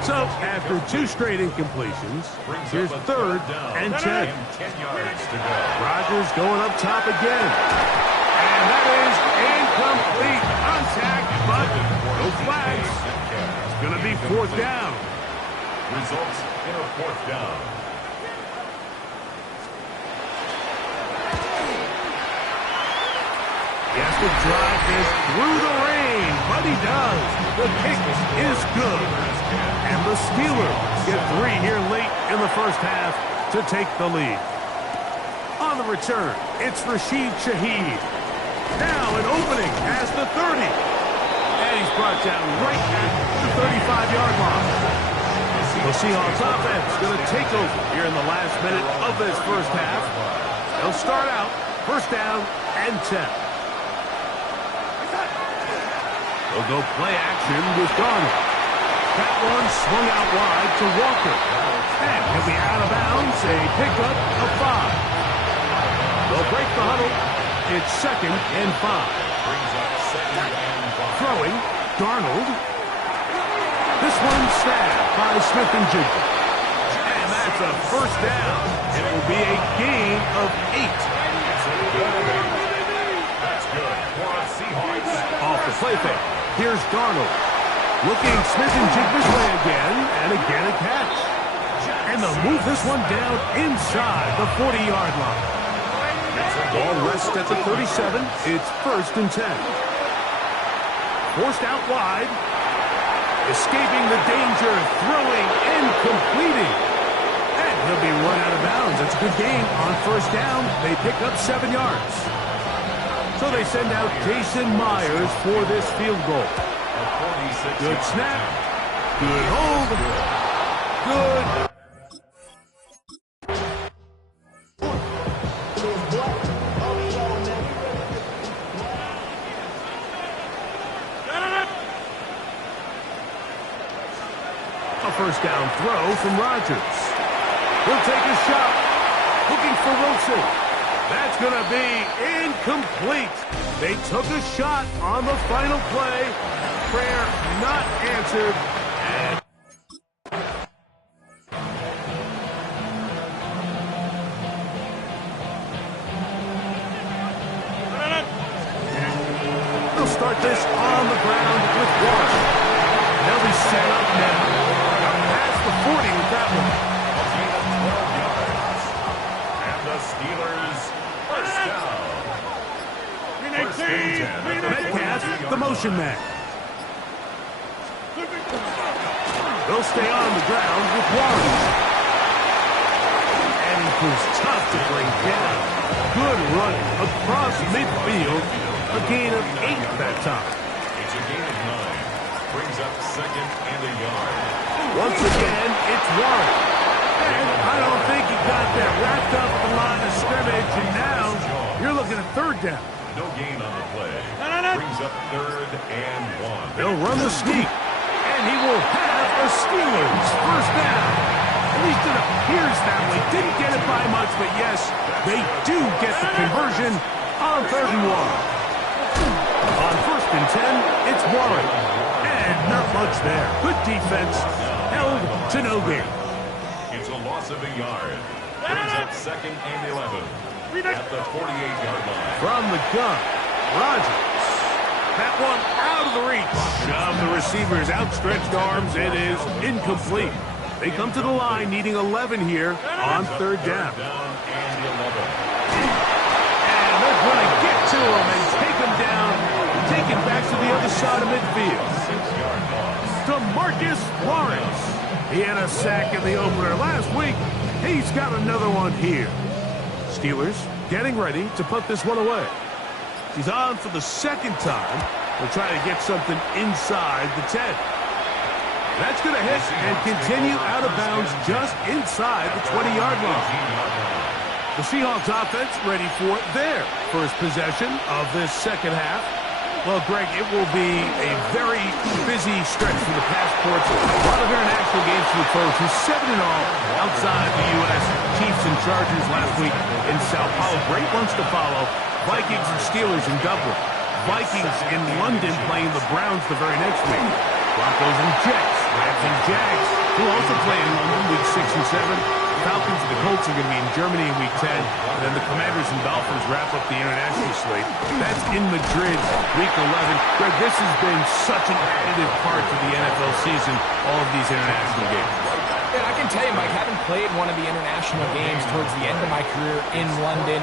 So, after 2 straight incompletions, here's 3rd and 10. 10 yards to go. Rodgers going up top again. And that is incomplete. Contact, but no flags. It's going to be 4th down. Results in a 4th down. He has to drive this through the rain, but he does. The kick is good. And the Steelers get 3 here late in the first half to take the lead. On the return, it's Rashid Shaheed. Now an opening past the 30. And he's brought down right at the 35-yard line. The Seahawks offense going to take over here in the last minute of this first half. They'll start out 1st down and 10. They'll go play action with Darnold. That one swung out wide to Walker. And he'll be out of bounds, a pickup of 5. They'll break the huddle. It's 2nd and 5. Brings up 2nd and 5. Throwing, Darnold. This one snapped by Smith and Jigba. And that's a 1st down. It will be a gain of 8. That's good for the Seahawks. Off the play fake. Here's Darnold. Looking Smith and Jigba's way again, and again a catch. And And they'll move this one down inside the 40-yard line. Ball rests at the 37. It's 1st and 10. Forced out wide. Escaping the danger, throwing and completing. And he'll be run out of bounds. That's a good gain on 1st down. They pick up 7 yards. So they send out Jason Myers for this field goal. Good snap. Good hold. Good. A 1st down throw from Rodgers. He'll take a shot. Looking for Wilson. That's going to be incomplete. They took a shot on the final play. Prayer not answered. And they'll start this on the ground with Warren. They'll be set up now. Past the 40 with that one. And the Steelers first down. Metcalf, the motion man. They'll stay on the ground with Warren. And he proves tough to bring down. Good run across midfield. A gain of 8 that time. It's a gain of 9. Brings up 2nd and a yard. Once again, it's Warren. And I don't think he got that wrapped up at the line of scrimmage. And now you're looking at 3rd down. No gain on the play. Brings up 3rd and 1. They'll run the sneak. And he will have a Steelers 1st down. At least it appears that way. Didn't get it by much, but yes, they do get the conversion on 3rd and 1. On 1st and 10, it's Warren. And not much there. Good defense. Held to no gain. It's a loss of a yard. Brings up 2nd and 11. At the 48-yard line. From the gun, Rodgers. That one out of the reach of the receiver's outstretched arms. It is incomplete. They come to the line needing 11 here on 3rd down. And 11. And they're going to get to him and take him down. Take him back to the other side of midfield. 6-yard loss. DeMarcus Lawrence. He had a sack in the opener last week. He's got another one here. Steelers getting ready to put this one away. He's on for the 2nd time. They'll try to get something inside the 10. That's going to hit and continue out of bounds just inside the 20-yard line. The Seahawks offense ready for their first possession of this 2nd half. Well, Greg, it will be a very busy stretch for the passports. A lot of international games to look forward to. 7 in all outside the U.S. Chiefs and Chargers last week in Sao Paulo. Great ones to follow. Vikings and Steelers in Dublin. Vikings in London playing the Browns the very next week. Broncos and Jets. Rams and Jags, who also play in London week 6 and 7. Falcons and the Colts are going to be in Germany in week 10. And then the Commanders and Dolphins wrap up the international slate. That's in Madrid week 11. Greg, this has been such an additive part to the NFL season, all of these international games. Yeah, I can tell you, Mike, having played one of the international games towards the end of my career in London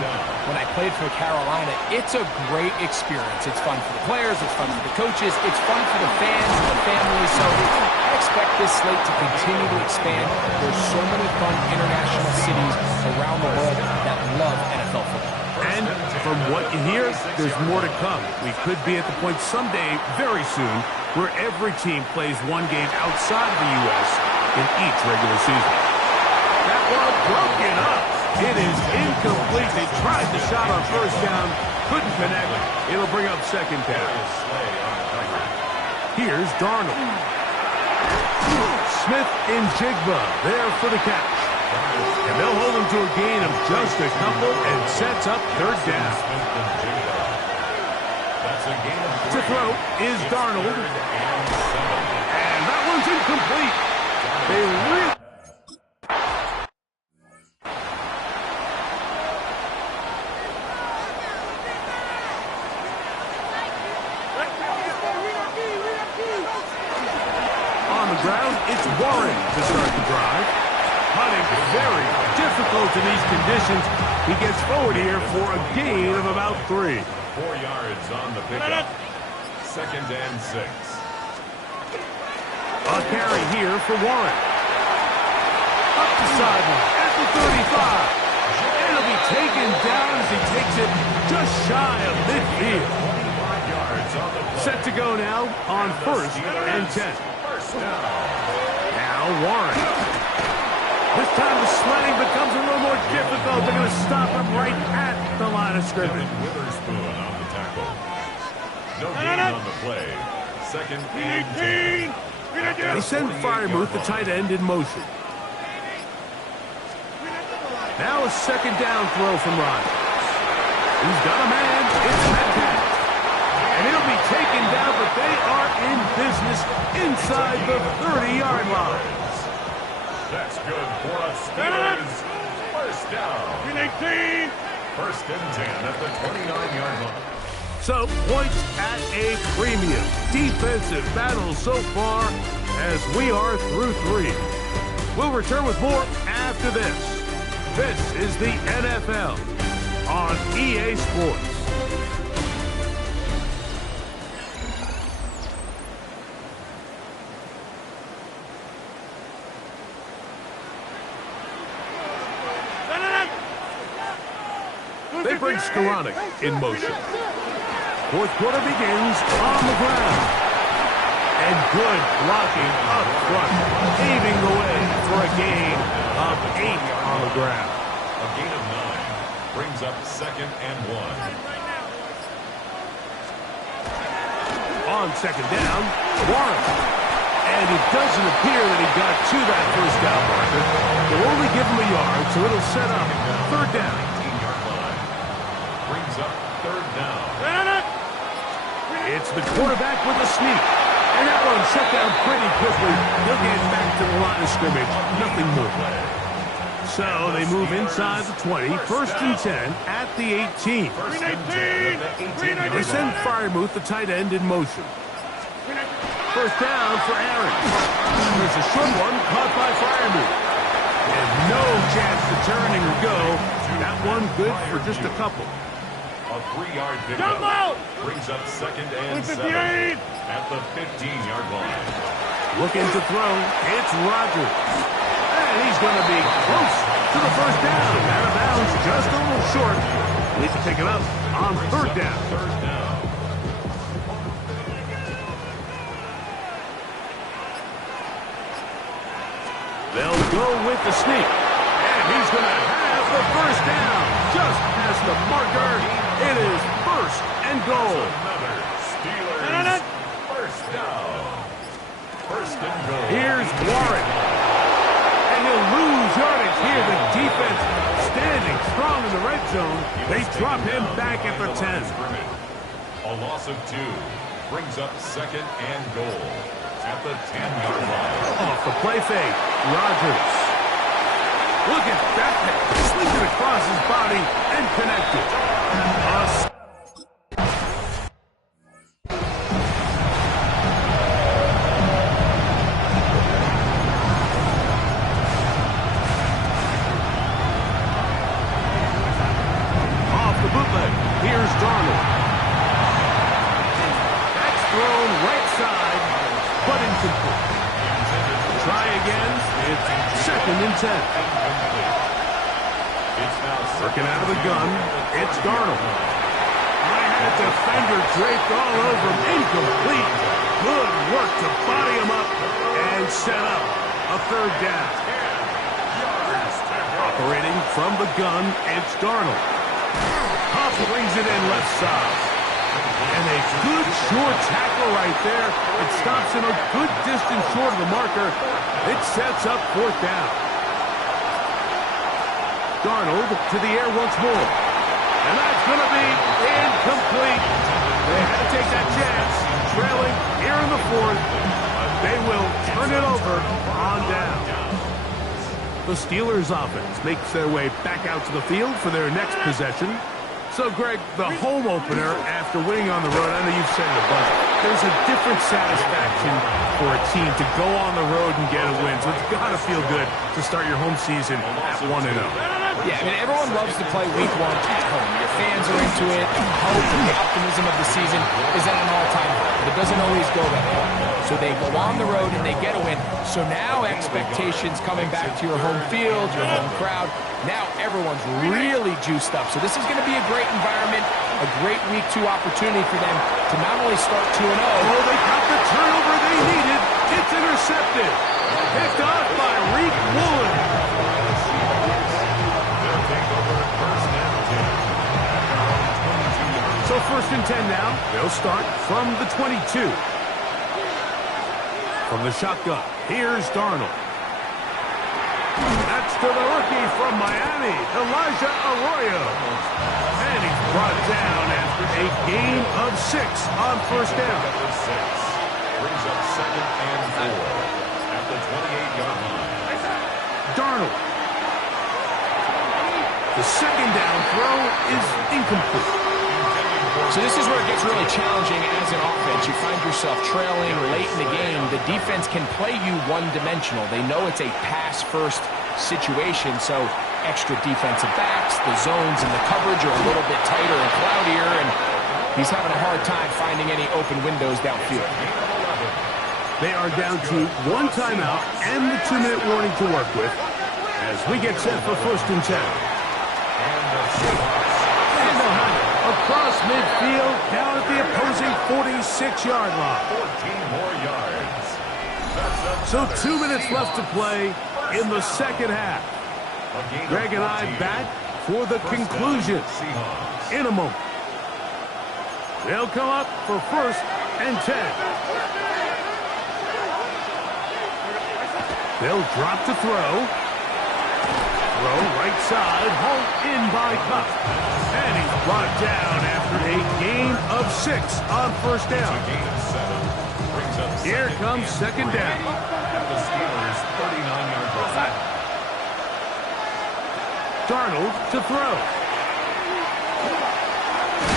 when I played for Carolina, it's a great experience. It's fun for the players, it's fun for the coaches, it's fun for the fans and the families. So I expect this slate to continue to expand. There's so many fun international cities around the world that love NFL football. And from what you hear, there's more to come. We could be at the point someday, very soon, where every team plays one game outside of the U.S. in each regular season. That one broken up. It is incomplete. They tried the shot on 1st down, couldn't connect. It'll bring up 2nd down. Here's Darnold. Smith and Jigba there for the catch. And they'll hold him to a gain of just a couple and sets up 3rd down. To throw is Darnold. And that one's incomplete. They really... On the ground, it's Warren to start the drive. Hunting very difficult in these conditions. He gets forward here for a gain of about 3. 4 yards on the pickup. 2nd and 6. A carry here for Warren. Up the sideline at the 35. And it'll be taken down as he takes it just shy of midfield. 25 yards on the play. Set to go now on 1st and 10. First down. Now Warren. This time the sledding becomes a little more difficult. They're going to stop him right at the line of scrimmage. Kevin Witherspoon on the tackle. No gain on the play. 2nd and 10. They send Freiermuth, the tight end, in motion. Now a 2nd down throw from Rodgers. He's got a man. It's Metcalf. And he'll be taken down, but they are in business inside the 30-yard line. That's good for us. Steelers. First down. 1st and 10 at the 29-yard line. So, points at a premium. Defensive battle so far as we are through 3. We'll return with more after this. This is the NFL on EA Sports. They bring Skoranek in motion. 4th quarter begins on the ground. And good blocking up front, paving the way for a gain of 8 on the ground. A gain of 9 brings up 2nd and 1. On 2nd down, Warren. And it doesn't appear that he got to that 1st down marker. They'll only give him a yard, so it'll set up 3rd down. 18-yard line. Brings up 3rd down. It's the quarterback with a sneak. And that one shut down pretty quickly. He'll get back to the line of scrimmage. Nothing more. So they move inside the 20. 1st and 10 at the 18. They send Freiermuth, the tight end, in motion. 1st down for Aaron. There's a short one caught by Freiermuth. And no chance to turn and go. That one good for just a couple. A 3-yard pickup. Brings up 2nd and 7 at the 15-yard line. Looking to throw. It's Rodgers. And he's going to be close to the 1st down. Out of bounds, just a little short. Need to pick it up on 3rd down. 3rd down. They'll go with the sneak. And he's going to have the 1st down. Just past the marker. It is 1st and goal. Another Steelers 1st down. 1st and goal. Here's Warren. And he'll lose yardage here. The defense standing strong in the red zone. They drop him back at the 10. A loss of 2 brings up 2nd and goal at the 10-yard line. Off the play fake, Rodgers. Look at that. Slings it across his body and connected. Off the bootleg, here's Darnold. That's thrown right side, but incomplete. Try again. It's 2nd and 10. Working out of the gun. It's Darnold. I had a defender draped all over him. Incomplete. Good work to body him up and set up a 3rd down. Operating from the gun, it's Darnold. Huff brings it in left side. And a good short tackle right there. It stops him a good distance short of the marker. It sets up 4th down. Darnold to the air once more. And that's going to be incomplete. They had to take that chance. Trailing here in the 4th. But they will turn it over on down. The Steelers offense makes their way back out to the field for their next possession. So, Greg, the home opener after winning on the road, I know you've said it a bunch, there's a different satisfaction for a team to go on the road and get a win. So it's got to feel good to start your home season at 1-0. Yeah, I mean, everyone loves to play week 1 at home. Your fans are into it. The hope and the optimism of the season is at an all-time high, but it doesn't always go that way. So they go on the road and they get a win. So now expectations coming back to your home field, your home crowd, now everyone's really juiced up. So this is going to be a great environment, a great week 2 opportunity for them to not only start 2-0. Oh, they got the turnover they needed. It's intercepted. Picked off by Reek Woolen. So 1st and 10 now. They'll start from the 22. From the shotgun, here's Darnold. That's to the rookie from Miami, Elijah Arroyo. And he's brought down after a gain of 6 on 1st down. Brings up 2nd and 4 at the 28-yard line. Darnold. The 2nd down throw is incomplete. So this is where it gets really challenging as an offense. You find yourself trailing late in the game. The defense can play you one-dimensional. They know it's a pass-first situation, so extra defensive backs, the zones and the coverage are a little bit tighter and cloudier, and he's having a hard time finding any open windows downfield. They are down to 1 timeout and the 2-minute warning to work with as we get set for 1st and 10. And they'll have it across midfield, down at the opposing 46-yard line. 14 more yards. So 2 minutes left to play in the 2nd half. Greg and I back for the conclusion in a moment. They'll come up for 1st and 10. They'll drop to throw. Throw right side, hauled in by Cup. And he's brought down after a gain of 6 on 1st down. Here comes 2nd down. At the Steelers' 39-yard line. Darnold to throw.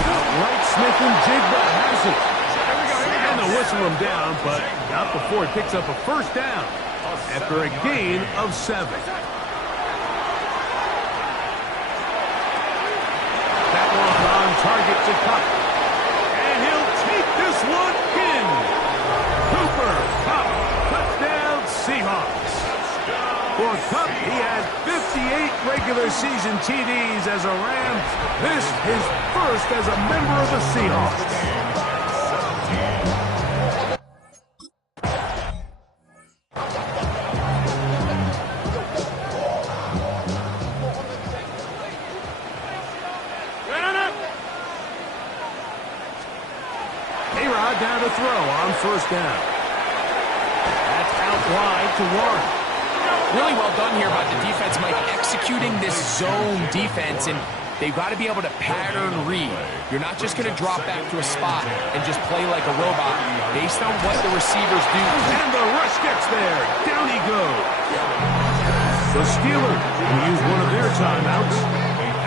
Outright Smith and Jigba has it. And they'll whistle him down, but not before he picks up a 1st down after a gain of 7. That one on target to Cup. And he'll take this one in. Cooper Cup, touchdown Seahawks. For Cup, he had 58 regular season TDs as a Ram. This his first as a member of the Seahawks. A-Rod down to throw on 1st down. That's out wide to Warren. Really well done here by the defense, Mike, executing this zone defense, and they've got to be able to pattern read. You're not just going to drop back to a spot and just play like a robot based on what the receivers do. And the rush gets there. Down he goes. The Steelers will use one of their timeouts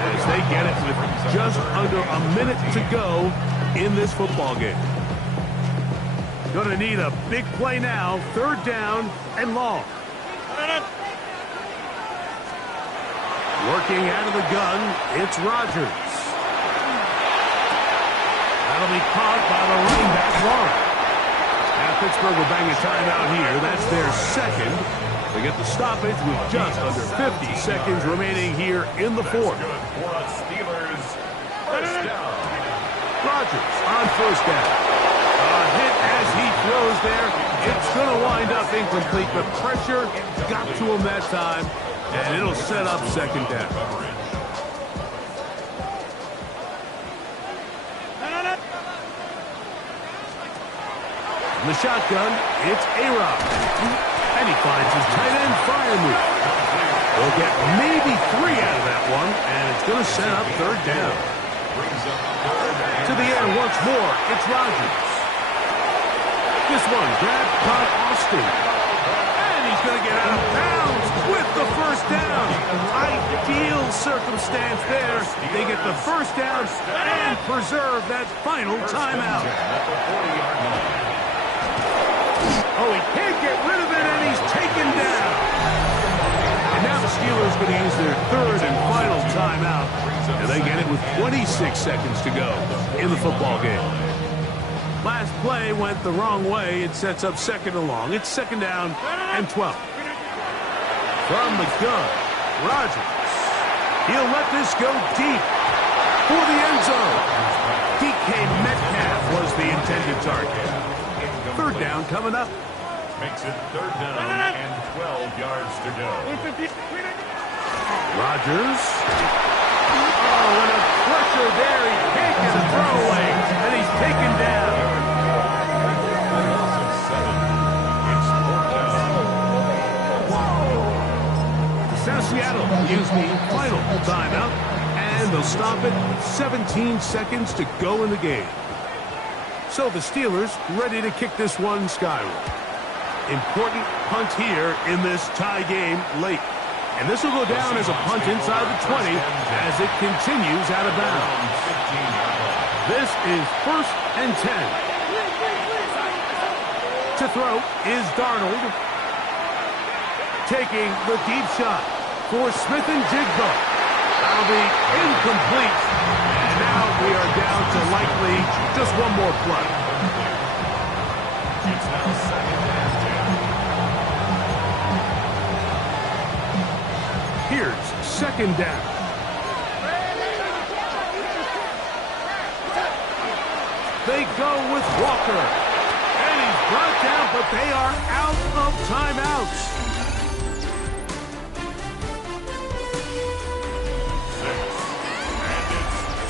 as they get it with just under a minute to go in this football game. Going to need a big play now. 3rd down and long. Working out of the gun, it's Rodgers. That'll be caught by the running back, Warren. Now Pittsburgh will bang a timeout here. That's their 2nd. They get the stoppage with just under 50 seconds remaining here in the 4th. For us Steelers, 1st down. Rodgers on 1st down. A hit as he throws there. It's going to wind up incomplete. The pressure got to him that time, and it'll set up 2nd down. In the shotgun, it's A-Rod. And he finds his tight end fire move. They'll get maybe 3 out of that one, and it's going to set up 3rd down. To the air once more, it's Rodgers. This one grabbed by Austin. And he's going to get out of bounds with the 1st down. Ideal circumstance there. They get the first down and preserve that final timeout. Oh, he can't get rid of it, and he's taken down. And now the Steelers going to use their third and final timeout, and they get it with 26 seconds to go in the football game. Last play went the wrong way. It sets up second and long. It's second down and 12. From the gun, Rodgers. He'll let this go deep for the end zone. DK Metcalf was the intended target. Third down coming up. Makes it third down and 12 yards to go. Rodgers. Oh, and a pressure there. He can't get a throwaway, and he's taken down. Now Seattle use the final timeout, and they'll stop it. 17 seconds to go in the game. So the Steelers ready to kick this one skyward. Important punt here in this tie game late. And this will go down as a punt inside the 20 as it continues out of bounds. This is first and 10. To throw is Darnold. Taking the deep shot for Smith and Jigba. That'll be incomplete. And now we are down to likely just one more play. It's now second and 10. Here's second down. They go with Walker. And he's brought down, but they are out of timeouts.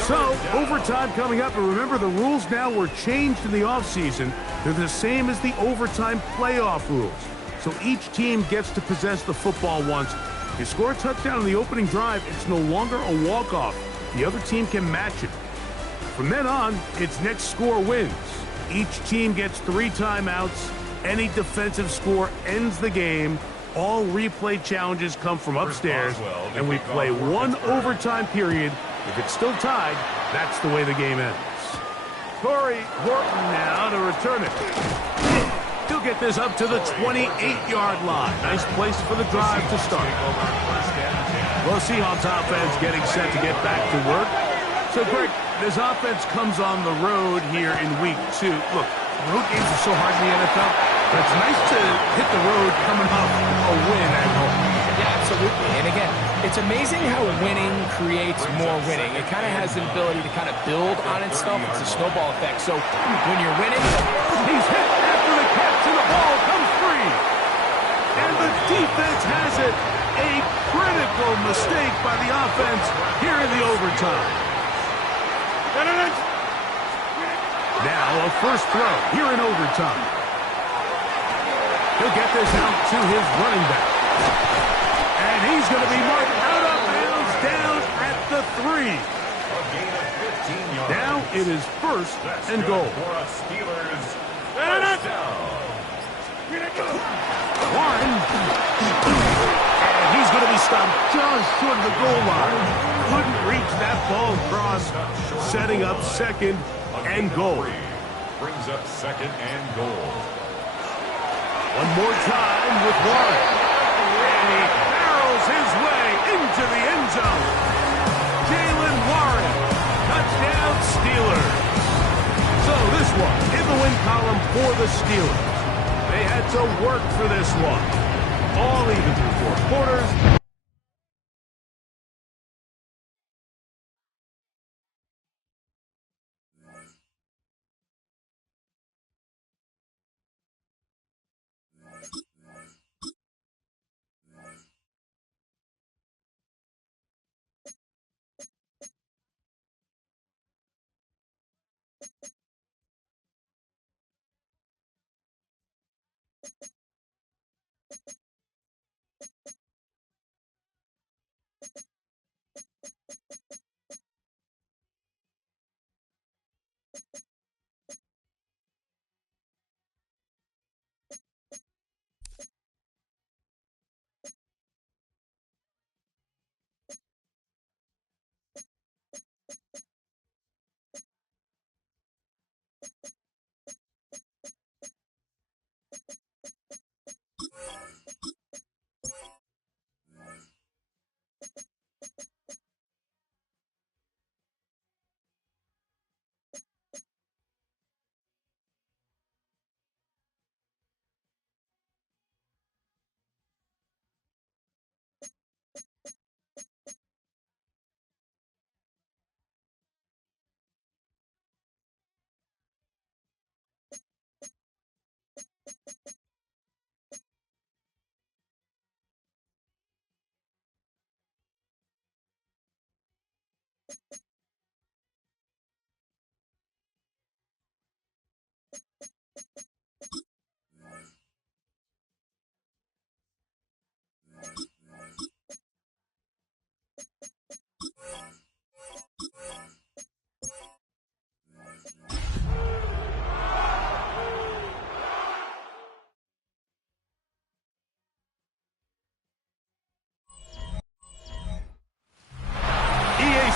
So, overtime coming up, and remember the rules now were changed in the offseason. They're the same as the overtime playoff rules. So each team gets to possess the football once. If you score a touchdown in the opening drive, it's no longer a walk-off. The other team can match it. From then on, it's next score wins. Each team gets 3 timeouts. Any defensive score ends the game. All replay challenges come from upstairs, and we play one overtime period. If it's still tied, that's the way the game ends. Corey Horton now to return it. He'll get this up to the 28-yard line. Nice place for the drive to start. Well, Seahawks offense getting set to get back to work. So, Greg, this offense comes on the road here in week 2. Look, road games are so hard in the NFL, but it's nice to hit the road coming off a win at home. Yeah, absolutely. And again, it's amazing how winning creates more winning. It kind of has the ability to kind of build on itself. It's a snowball effect. So when you're winning, he's hit after the catch and the ball comes free. And the defense has it. A critical mistake by the offense here in the overtime. Now a first throw here in overtime. He'll get this out to his running back. And he's going to be marked out of bounds down at the 3. Now it is first and goal. Warren. And he's going to be stopped just short of the goal line. Couldn't reach that ball across, setting up second and goal. Brings up second and goal. One more time with Warren. And he barrels his way into the end zone. Jaylen Warren, touchdown Steelers. So this one in the win column for the Steelers. They had to work for this one. All even through 4 quarters.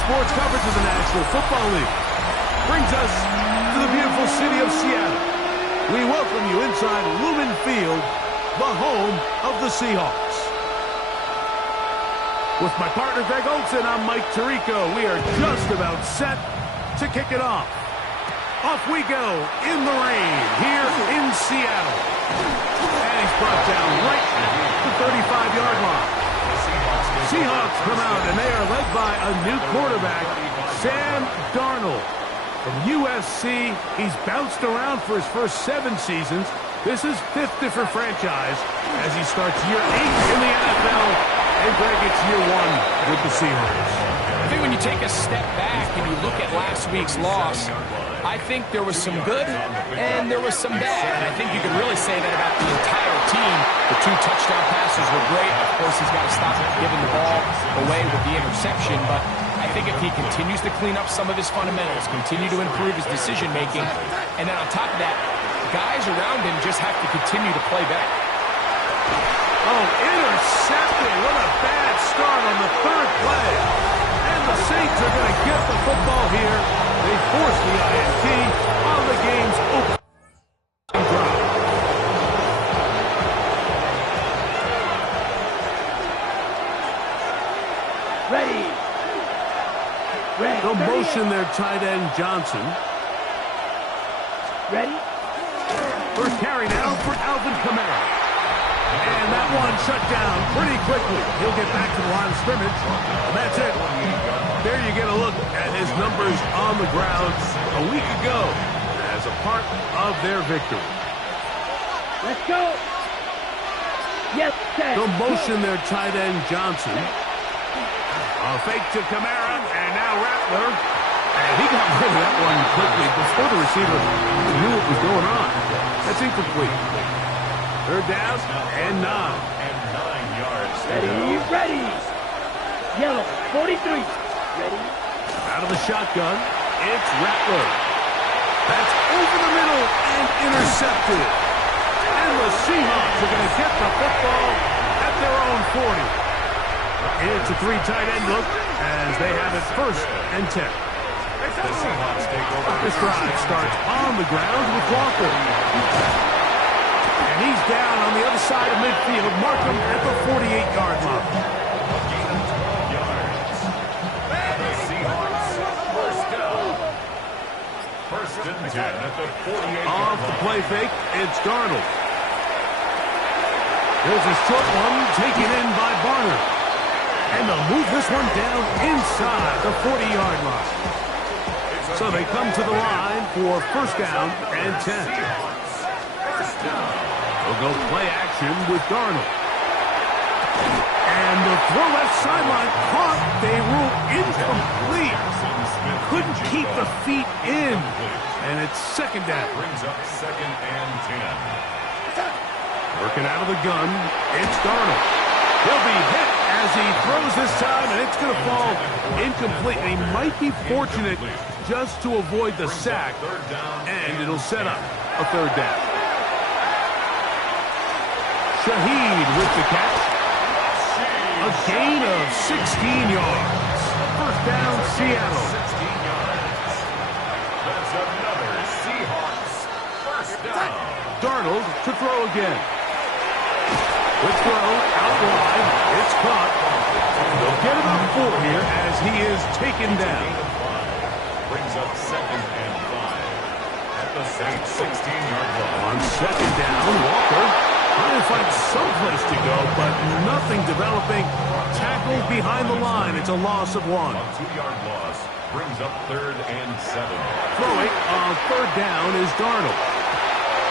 sports coverage of the National Football League brings us to the beautiful city of Seattle. We welcome you inside Lumen Field, the home of the Seahawks. With my partner Greg Olsen, I'm Mike Tirico. We are just about set to kick it off. Off we go in the rain here in Seattle. And he's brought down right at the 35-yard line. Seahawks come out, and they are led by a new quarterback, Sam Darnold. From USC, he's bounced around for his first 7 seasons. This is 5th different franchise as he starts year 8 in the NFL. And Greg, it's year 1 with the Seahawks. I think when you take a step back and you look at last week's loss, I think there was some good and there was some bad. And I think you could really say that about the entire team. The 2 touchdown passes were great. Of course, he's got to stop giving the ball away with the interception. But I think if he continues to clean up some of his fundamentals, continue to improve his decision-making, and then on top of that, guys around him just have to continue to play better. Oh, intercepted. What a bad start on the 3rd play. And the Saints are going to get the football here. They force the INT on the game's opening drive. Ready. They'll motion their tight end Johnson. Ready. First carry now for Alvin Kamara. And that one shut down pretty quickly. He'll get back to the line of scrimmage. And that's it. There you get a look at his numbers on the ground a week ago as a part of their victory. Let's go. Yes, sir. They'll motion their tight end Johnson. A fake to Kamara, and now Rattler. And he got rid of that one quickly before the receiver knew what was going on. That's incomplete. 3rd down and 9. And 9 yards. Ready. Yellow, 43. Ready. Out of the shotgun, it's Rattler. That's over the middle and intercepted. And the Seahawks are going to get the football at their own 40. It's a 3 tight end look as they have it 1st and 10. The Seahawks take over. This drive starts on the ground with Walker. And he's down on the other side of midfield. Mark him at the 48-yard line. Gain of 12 yards. The Seahawks, first down. 1st and 10 at the 48-yard Off the line. play fake, it's Darnold. There's a short one taken in by Barner. And they'll move this one down inside the 40-yard line. So they come to the line for 1st down and 10. They'll go play action with Darnold. And the throw left sideline caught. They rule incomplete. Couldn't keep the feet in. And it's 2nd down. Brings up 2nd and 10. Working out of the gun, it's Darnold. He'll be hit as he throws this time, and it's going to fall incomplete. And he might be fortunate just to avoid the sack, and it'll set up a 3rd down. Shaheed with the catch. A gain of 16 yards. 1st down, Seattle. 16 yards. That's another Seahawks 1st down. Darnold to throw again. Quick throw out wide. It's caught. They'll get about 4 here as he is taken down. Brings up 2nd and 5 at the Saints 16-yard line. On 2nd down, Walker trying to find someplace to go, but nothing developing. Tackled behind the line. It's a loss of 1. A 2-yard loss brings up 3rd and 7. Throwing on 3rd down is Darnold.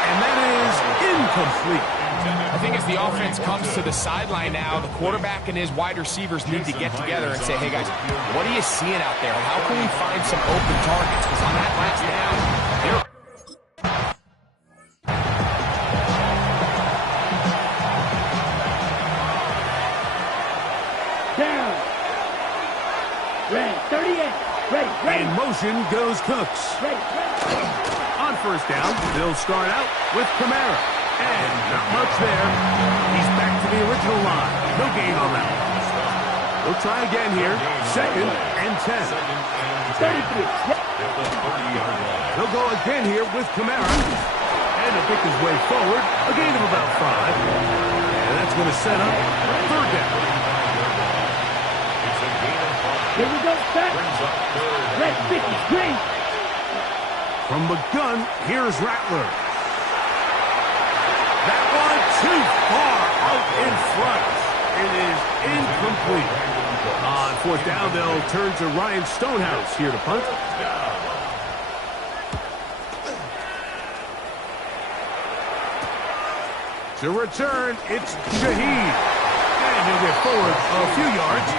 And that is incomplete. I think as the offense comes to the sideline now, the quarterback and his wide receivers need to get together and say, hey, guys, what are you seeing out there? How can we find some open targets? Because on that last down, they're Down. Ready. 38. Ready. In motion goes Cooks. Ready. On 1st down, they'll start out with Kamara. And not much there. He's back to the original line. No gain on that. We'll try again here. 2nd and 10. 33. He'll go again here with Kamara. And he'll pick his way forward. A gain of about 5. And that's going to set up 3rd down. Here we go, set. Red 50, green. From the gun, here's Rattler. That one too far out in front. It is incomplete. On 4th down, they'll turn to Ryan Stonehouse here to punt. To return, it's Shaheed. And he'll get forward a few yards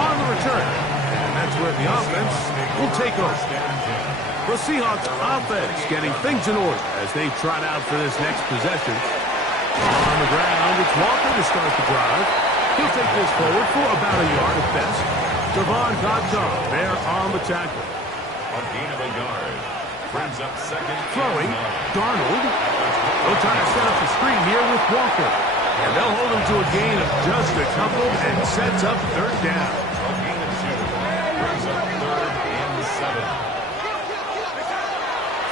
on the return. And that's where the offense will take over. The Seahawks offense getting things in order as they trot out for this next possession. On the ground, it's Walker to start the drive. He'll take this forward for about a yard at best. Devon Godson there on the tackle. A gain of a yard. Brings up 2nd. Throwing, Darnold. They'll try to set up the screen here with Walker. And they'll hold him to a gain of just a couple and sets up 3rd down. A gain of 2. Brings up 3rd and 7.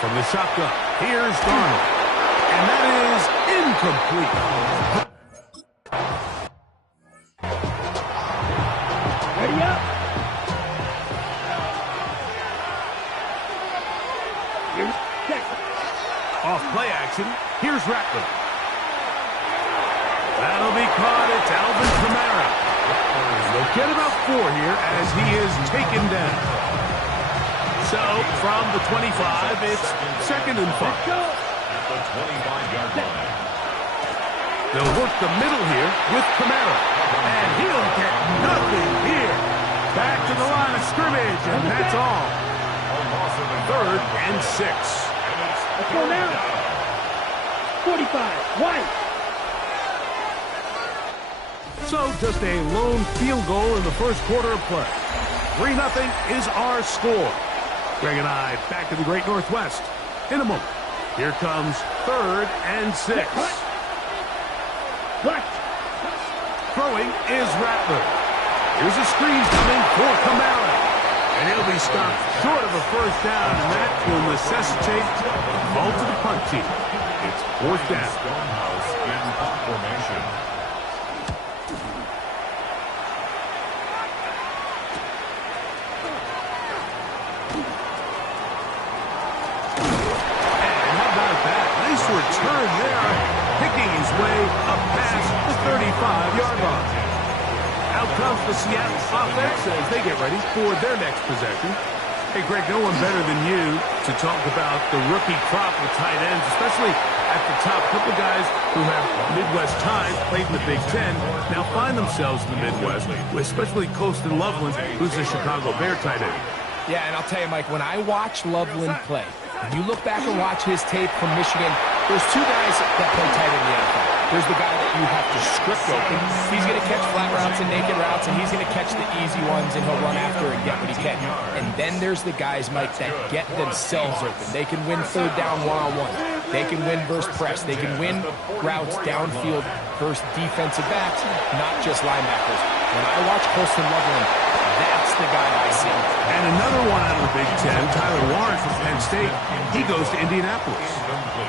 From the shotgun, here's Darnold. And that is incomplete. Ready up. Here's second. Off play action, here's Rattler. That'll be caught. It's Alvin Kamara. They'll get about 4 here as he is taken down. So, from the 25, it's 2nd and 5. Let's go. At the 25-yard line. They'll work the middle here with Kamara. And he'll get nothing here. Back to the line of scrimmage, and that's all. A loss of a 3rd and 6. Let's go now. 45, White. So, just a lone field goal in the first quarter of play. 3-0 is our score. Greg and I back to the Great Northwest in a moment. Here comes 3rd and 6. What? Throwing is Rattler. Here's a screen coming for Kamara. And he'll be stopped short of a 1st down, and that will necessitate a ball to the punt team. It's 4th down. Stonehouse in punt formation. Return there, picking his way up past the 35-yard line. Out comes the Seattle offense as they get ready for their next possession. Hey, Greg, no one better than you to talk about the rookie crop of tight ends, especially at the top. A couple guys who have Midwest ties, played in the Big Ten, now find themselves in the Midwest, especially Colston Loveland, who's a Chicago Bear tight end. Yeah, and I'll tell you, Mike, when I watch Loveland play, when you look back and watch his tape from Michigan, there's 2 guys that play tight in the NFL. There's the guy that you have to script open. He's going to catch flat routes and naked routes, and he's going to catch the easy ones, and he'll run after and get what he can. And then there's the guys, Mike, that get themselves open. They can win 3rd down one-on-one. They can win versus press. They can win routes downfield versus defensive backs, not just linebackers. When I watch Colston Loveland, that's the guy I see. And another one out of the Big Ten, Tyler Warren from Penn State. He goes to Indianapolis.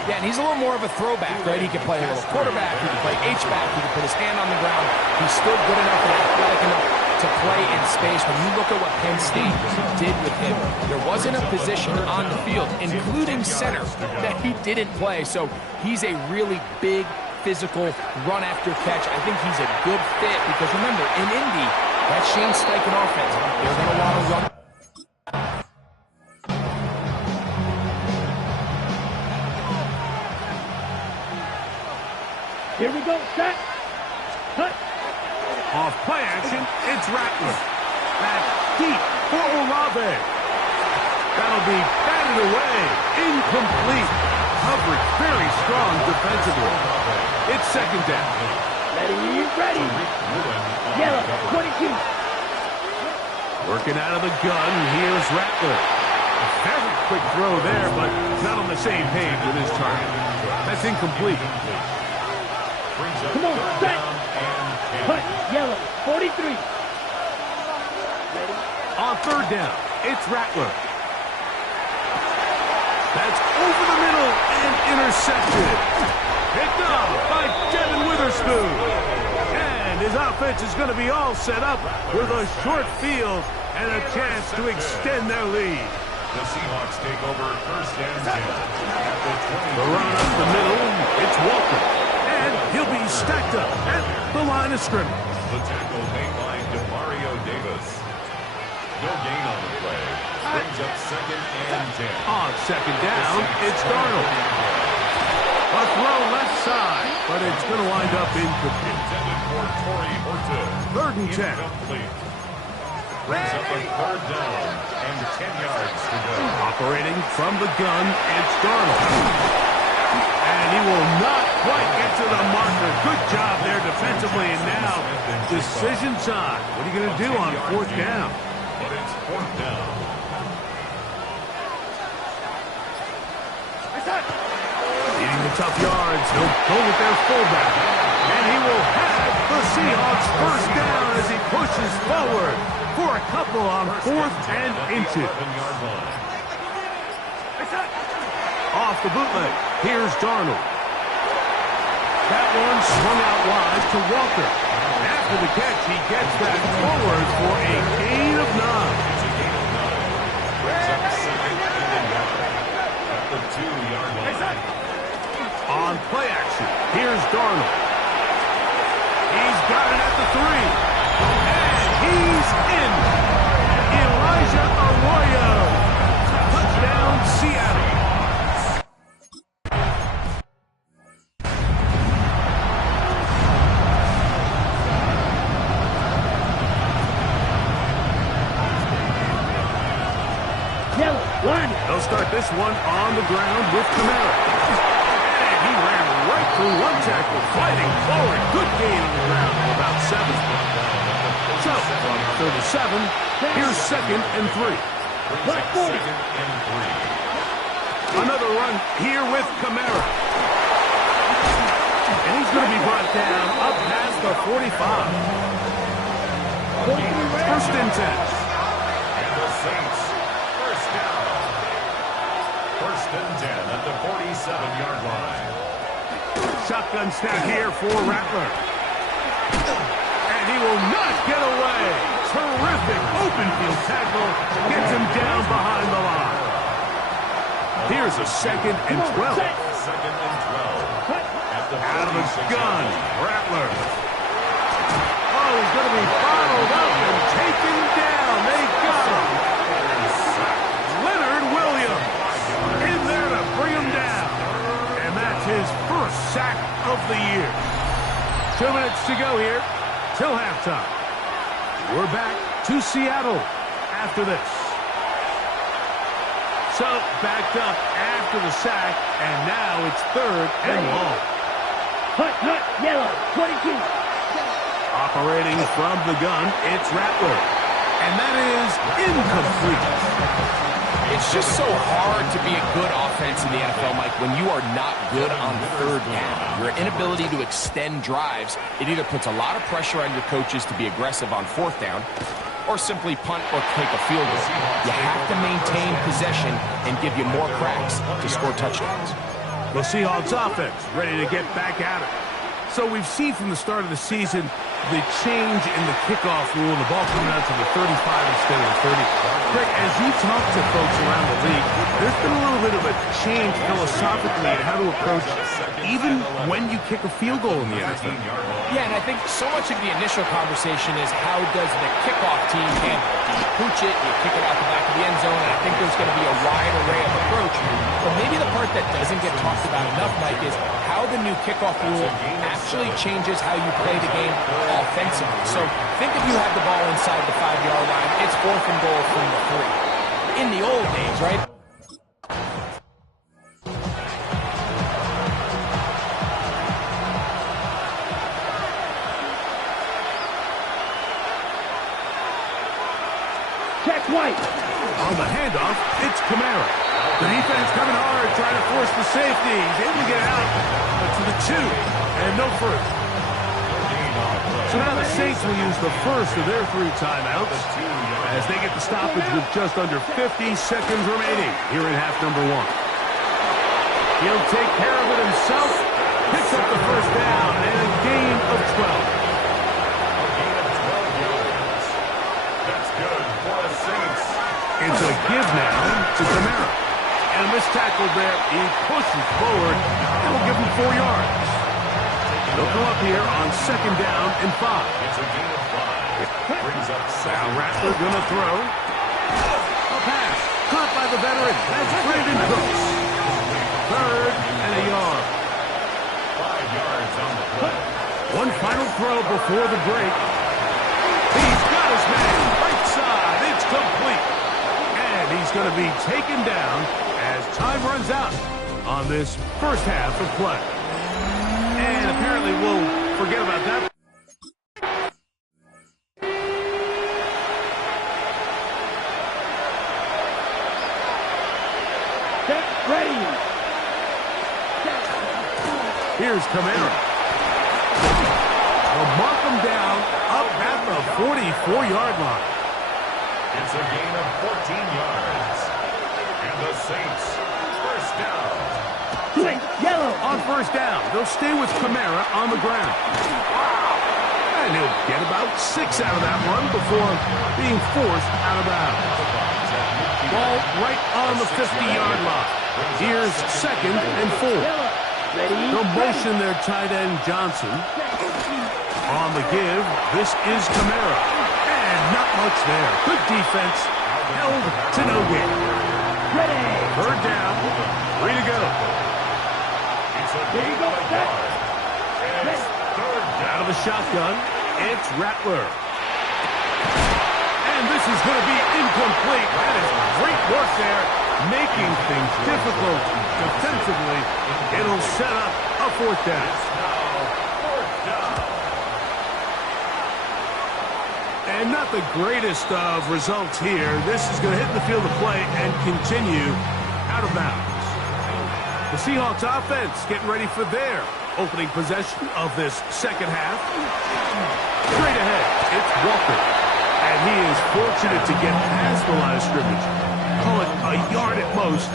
Yeah, and he's a little more of a throwback, right? He can play a little quarterback. He can play H-back. He can put his hand on the ground. He's still good enough and athletic enough to play in space. When you look at what Penn State did with him, there wasn't a position on the field, including center, that he didn't play. So he's a really big, physical, run after catch. I think he's a good fit because, remember, in Indy, that Shane Steichen offense, they're going to want to run. Here we go, set. Cut. Off play action, it's Rattler. Back deep for Olave. That'll be batted away. Incomplete. Coverage very strong defensively. It's 2nd down. Ready. Yellow, 22. Working out of the gun, here's Rattler. A very quick throw there, but not on the same page with his target. That's incomplete. Come on, set. Cut, yellow, 43. On third down, it's Rattler. That's over the middle and intercepted. Picked up by Devin Witherspoon. And his offense is going to be all set up with a short field and a chance to extend their lead. The Seahawks take over first and 10. The run up the middle, it's Walker. And he'll be stacked up at the line of scrimmage. The tackle made by DeMario Davis. No gain on the play. Brings up second and 10. On second down, it's Darnold. A throw left side, but it's going to wind up incomplete. Intended for Torrey Horton. Third and 10. Incomplete. Brings up a third down and 10 yards to go. Operating from the gun, it's Darnold. And he will not quite get to the marker. Good job there defensively. And now, decision time. What are you going to do on fourth down? But it's fourth down. Needing the tough yards, they'll go with their fullback. And he will have the Seahawks first down as he pushes forward for a couple on fourth and inches. Off the bootleg, here's Darnold. That one swung out wide to Walker. After the catch, he gets that forward for a gain of 9. Brings up second and 11 at the 2-yard line. On play action, here's Darnold. He's got it at the 3. And he's in. Elijah Arroyo. Touchdown, Seattle. They'll start this one on the ground with Kamara. And he ran right through one tackle, fighting forward. Good gain on the ground of about 7. So, from 37, here's second and 3. Second and 3. Another run here with Kamara. And he's going to be brought down up past the 45. First and 10. And the Saints, first down. First and 10 at the 47-yard line. Shotgun snap here for Rattler. And he will not get away. Terrific open field tackle. Gets him down behind the line. Here's a second and 12. Second and 12. Out of his gun, Rattler. Oh, he's going to be followed up and taken down. They got him. Leonard Williams in there to bring him down. And that's his first sack of the year. 2 minutes to go here till halftime. We're back to Seattle after this. So, backed up after the sack, and now it's third and long. Hut, yellow, 22. Operating from the gun, it's Rattler. And that is incomplete. It's just so hard to be a good offense in the NFL, Mike, when you are not good on third down. Your inability to extend drives, it either puts a lot of pressure on your coaches to be aggressive on fourth down or simply punt or take a field goal. You have to maintain possession and give you more cracks to score touchdowns. The Seahawks offense ready to get back at it. So we've seen from the start of the season the change in the kickoff rule, the ball coming out to the 35 instead of the 30. Greg, as you talk to folks around the league, there's been a little bit of a change philosophically in how to approach even when you kick a field goal in the NFL. Yeah, and I think so much of the initial conversation is how does the kickoff team handle it? Do you pooch it? Do you kick it out the back of the end zone? And I think there's going to be a wide array of approach. But maybe the part that doesn't get talked about enough, Mike, is how the new kickoff rule actually changes how you play the game offensively. So think if you have the ball inside the 5-yard line, it's fourth and goal from the 3. In the old days, right? Check White. On the handoff, it's Kamara. The defense coming hard, trying to force the safety. He's able to get out to the 2, and no further. So now the Saints will use the first of their 3 timeouts as they get the stoppage with just under 50 seconds remaining here in half number 1. He'll take care of it himself, picks up the first down, and a gain of 12. That's good for the Saints. It's a give now to Kamara. And a missed tackle there. He pushes forward and will give him 4 yards. They'll come up here on 2nd down and 5. It's a gain of 5. Brings up Now Rattler going to throw. A pass. Caught by the veteran. That's Brandon Cooks. 3rd and a yard. 5 yards on the play. One final throw before the break. He's got his man. Right side. It's complete. And he's going to be taken down as time runs out on this first half of play. And apparently we'll forget about that. Get ready. Here's Kamara. They'll mark him down up at the 44-yard line. It's a gain of 14 yards. And the Saints, first down. Yellow. On first down, they'll stay with Kamara on the ground. And he'll get about 6 out of that one before being forced out of bounds. Ball right on the 50-yard line. Here's 2nd and 4. They'll motion their tight end Johnson. On the give, this is Kamara. And not much there. Good defense. Held to no gain. 3rd down. 3 to go. It's a gain of a yard. And it's 3rd down. Out of the shotgun, it's Rattler. And this is going to be incomplete. That is great work there, making things difficult defensively. It'll set up a 4th down. And not the greatest of results here. This is going to hit the field of play and continue out of bounds. The Seahawks offense getting ready for their opening possession of this second half. Straight ahead, it's Walker. And he is fortunate to get past the line of scrimmage. Call it a yard at most.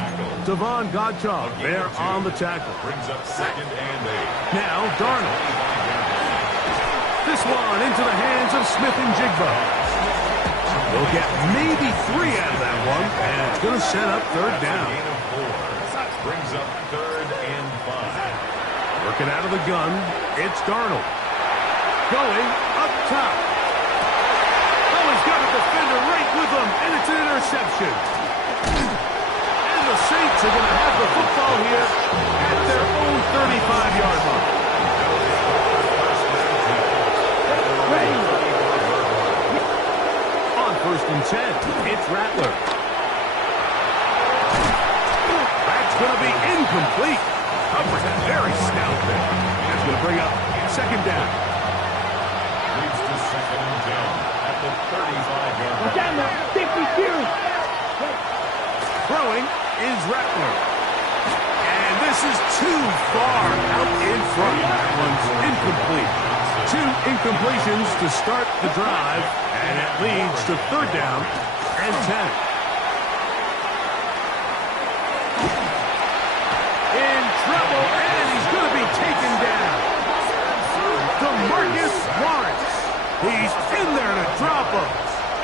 Devon Godchaux there on the tackle. Brings up 2nd and 8. Now Darnold. This one into the hands of Smith and Jigba. They'll get maybe 3 out of that one, and it's going to set up 3rd down. Gain of 4. Brings up 3rd and 5. Working out of the gun, it's Darnold. Going up top. Oh, he's got a defender right with him, and it's an interception. And the Saints are going to have the football here at their own 35-yard line. On 1st and 10, it's Rattler. That's going to be incomplete. Covers that very stout there. That's going to bring up 2nd down. Leads to 2nd and 10 at the 35-yard line. Down there. 52. Throwing is Rattler. And this is too far out in front. That one's incomplete. 2 incompletions to start the drive, and it leads to 3rd down and 10. In trouble, and he's going to be taken down. DeMarcus Lawrence. He's in there to drop him,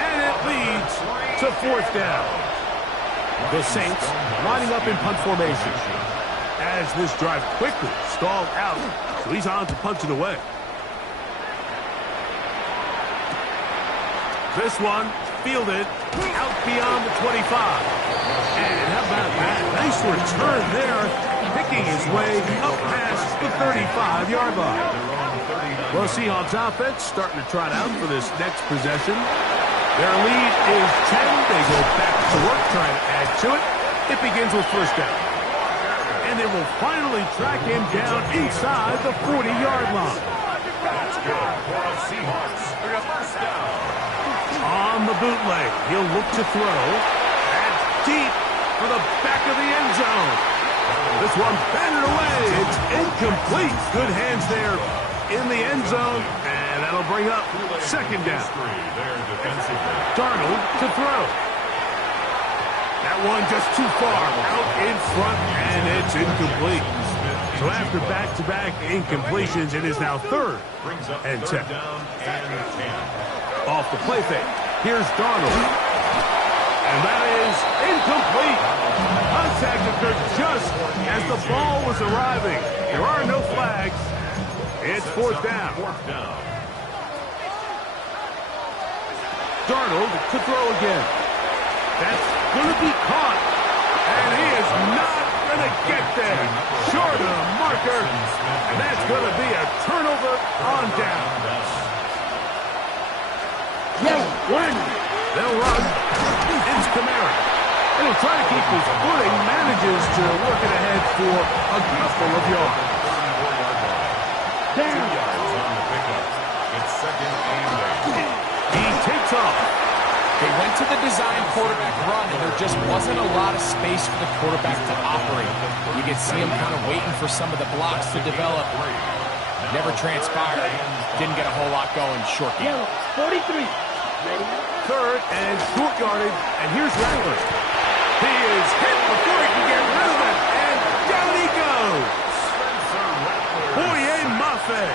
and it leads to 4th down. The Saints lining up in punt formation as this drive quickly stalled out, so he's on to punch it away. This one fielded out beyond the 25. And how about that? Nice return there, picking his way up past the 35-yard line. Well, Seahawks offense starting to trot out for this next possession. Their lead is 10. They go back to work trying to add to it. It begins with 1st down. And they will finally track him down inside the 40-yard line. That's good for the Seahawks. First down. On the bootleg, he'll look to throw. That's deep for the back of the end zone. This one batted away. It's incomplete. Good hands there in the end zone, and that'll bring up second down. Darnold to throw. That one just too far out in front, and it's incomplete. So after back-to-back incompletions, it is now 3rd and 10. Off the play fake. Here's Darnold. And that is incomplete. Contact occurred just as the ball was arriving. There are no flags. It's 4th down. Darnold to throw again. That's going to be caught. And he is not going to get there. Short of the marker. And that's going to be a turnover on down. Yes, 1. They'll run. It's Kamara. And he'll try to keep his footing. Manages to work it ahead for a couple of yards. Down. It's 2nd and 8. He takes off. They went to the design quarterback run, and there just wasn't a lot of space for the quarterback to operate. You could see him kind of waiting for some of the blocks to develop. Never transpired. Didn't get a whole lot going. Short game. Yellow, 43. Ready? 3rd and short yardage. And here's Rattler. He is hit before he can get rid of it. And down he goes. Boye Mafe.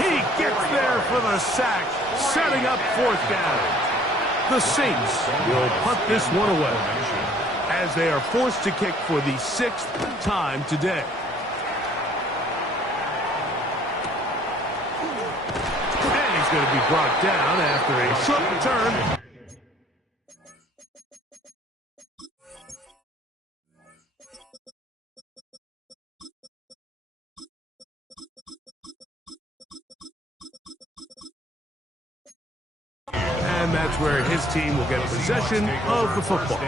He gets there for the sack, setting up 4th down. The Saints will punt this one away as they are forced to kick for the 6th time today. And he's going to be brought down after a short return. And that's where his team will get possession of the football.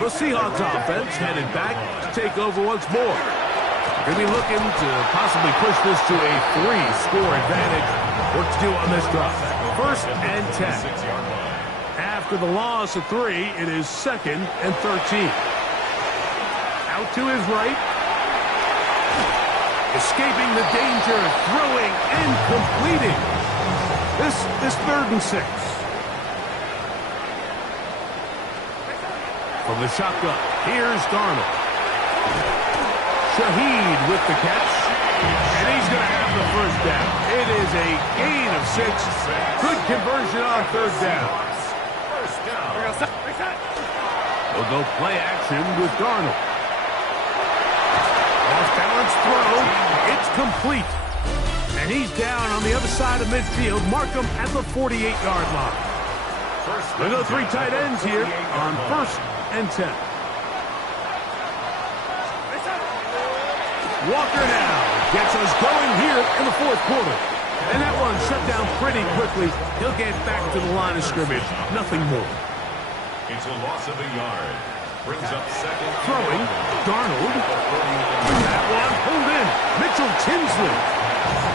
The Seahawks offense headed back to take over once more. They'll be looking to possibly push this to a 3-score advantage. What to do on this drive? 1st and 10. After the loss of 3, it is 2nd and 13. Out to his right. Escaping the danger, throwing and completing. This 3rd and 6. From the shotgun, here's Darnold. Shaheed with the catch. And he's going to have the 1st down. It is a gain of 6. Good conversion on 3rd down. We'll go play action with Darnold. Off-balance throw. It's complete. And he's down on the other side of midfield. Mark him at the 48-yard line. We'll go 3 tight ends here on 1st and 10. Walker now gets us going here in the 4th quarter. And that one shut down pretty quickly. He'll get back to the line of scrimmage. Nothing more. It's a loss of a yard. Brings up 2nd. Throwing. Darnold. That one pulled in. Mitchell Tinsley.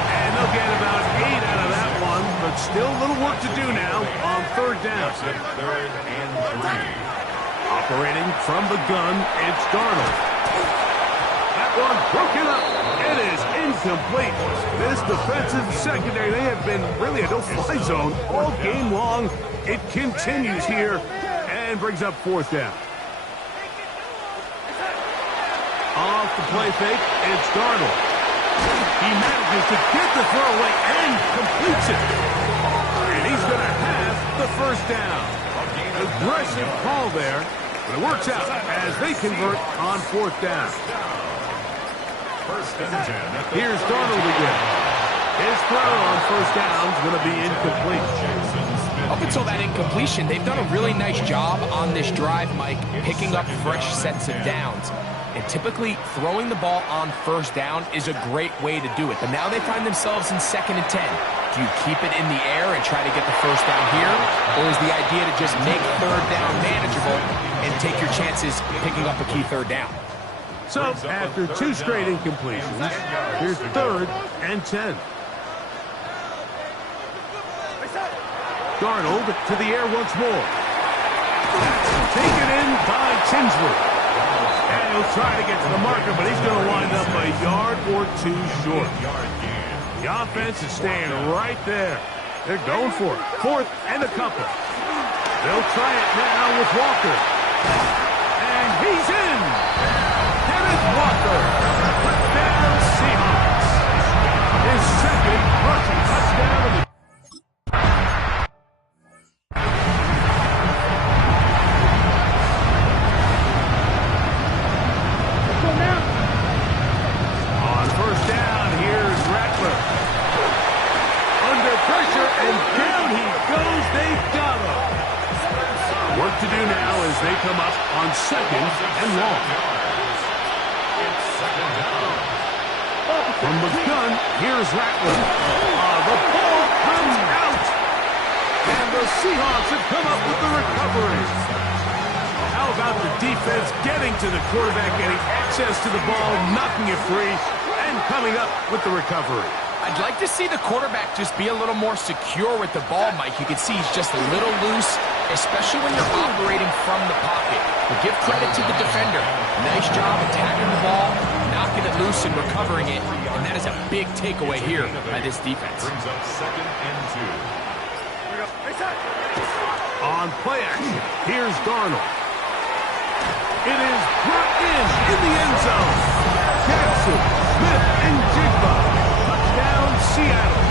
And they'll get about 8 out of that one, but still a little work to do now on 3rd down. 3rd and 3. Operating from the gun, it's Darnold. That one broken up. It is incomplete. This defensive secondary, they have been really a no-fly zone all game long. It continues here and brings up 4th down. Off the play fake, it's Darnold. He manages to get the throwaway and completes it. And he's going to have the 1st down. Aggressive call there, but it works out as they convert on 4th down. 1st and 10. Here's Darnold again. His throw on 1st down is going to be incomplete. Up until that incompletion, they've done a really nice job on this drive, Mike, picking up fresh sets of downs. And typically, throwing the ball on 1st down is a great way to do it. But now they find themselves in 2nd and 10. Do you keep it in the air and try to get the 1st down here? Or is the idea to just make 3rd down manageable and take your chances picking up a key 3rd down? So, after 2 straight incompletions, here's 3rd and 10. Darnold to the air once more. That's taken in by Tinsley. And he'll try to get to the marker, but he's going to wind up a yard or 2 short. The offense is staying right there. They're going for it. 4th and a couple. They'll try it now with Walker. And he's in. Kenneth Walker. Touchdown, Seahawks. His second rushing touchdown of the to do now as they come up on 2nd and long. It's 2nd down. From the gun, here's Rattler. The ball comes out. And the Seahawks have come up with the recovery. How about the defense getting to the quarterback, getting access to the ball, knocking it free, and coming up with the recovery. I'd like to see the quarterback just be a little more secure with the ball, Mike. You can see he's just a little loose, especially when you're operating from the pocket. But give credit to the defender. Nice job attacking the ball, knocking it loose and recovering it. And that is a big takeaway here by this defense. Brings up 2nd and 2. On play action, here's Darnold. It is brought in the end zone. Jackson, Smith, and Jigba. Touchdown, Seattle.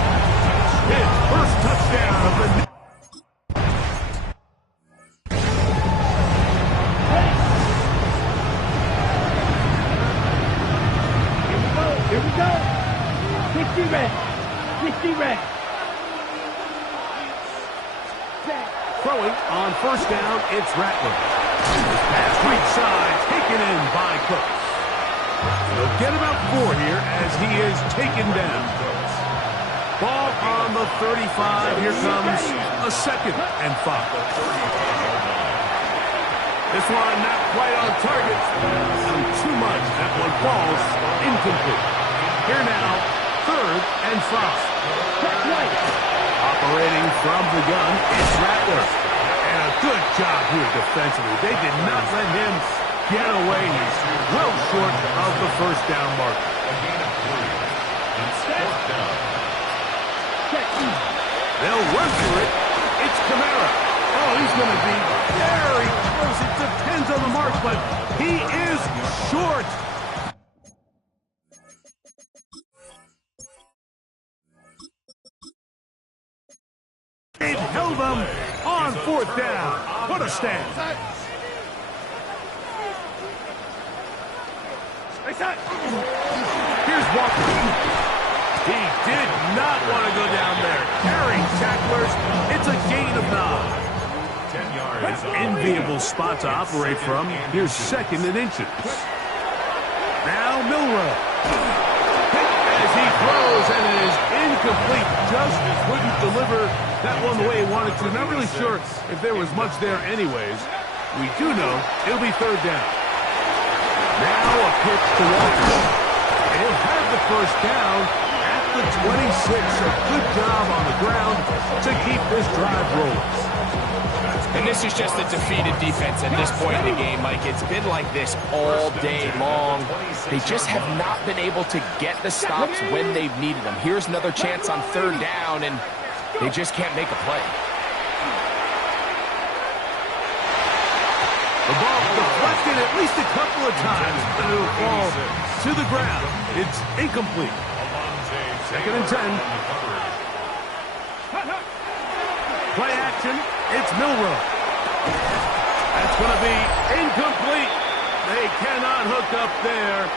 His first touchdown of the night. Here we go. 60 red. 60 red. Throwing on 1st down, it's Rattler. Pass right side, taken in by Cooks. He'll get about 4 here as he is taken down. Ball on the 35. Here comes a 2nd and 5. This one not quite on target. Too much. That one falls incomplete. Here now, 3rd and 5. Operating from the gun, it's Rattler. And a good job here defensively. They did not let him get away. He's well short of the 1st down mark. A gain of 3. It's 4th down. They'll run for it. It's Kamara. Oh, he's going to be very close. It depends on the mark, but he is short. It held them on 4th down. What a stand. Here's Walker. He did not want to go down there. Carrying tacklers. It's a gain of 9. 10 yards. Enviable spot to operate from. Here's 2nd and inches. Now Milrow. As he throws, and it is incomplete. Just couldn't deliver that one the way he wanted to. Not really sure if there was much there anyways. We do know it'll be 3rd down. Now a pitch to Walker. He'll have the 1st down at the 26. A good job on the ground to keep this drive rolling. And this is just a defeated defense at this point in the game, Mike. It's been like this all day long. They just have not been able to get the stops when they've needed them. Here's another chance on 3rd down, and they just can't make a play. The ball deflected at least a couple of times, but it'll fall to the ground. It's incomplete. 2nd and 10. Play action. It's Milrow. That's going to be incomplete. They cannot hook up there.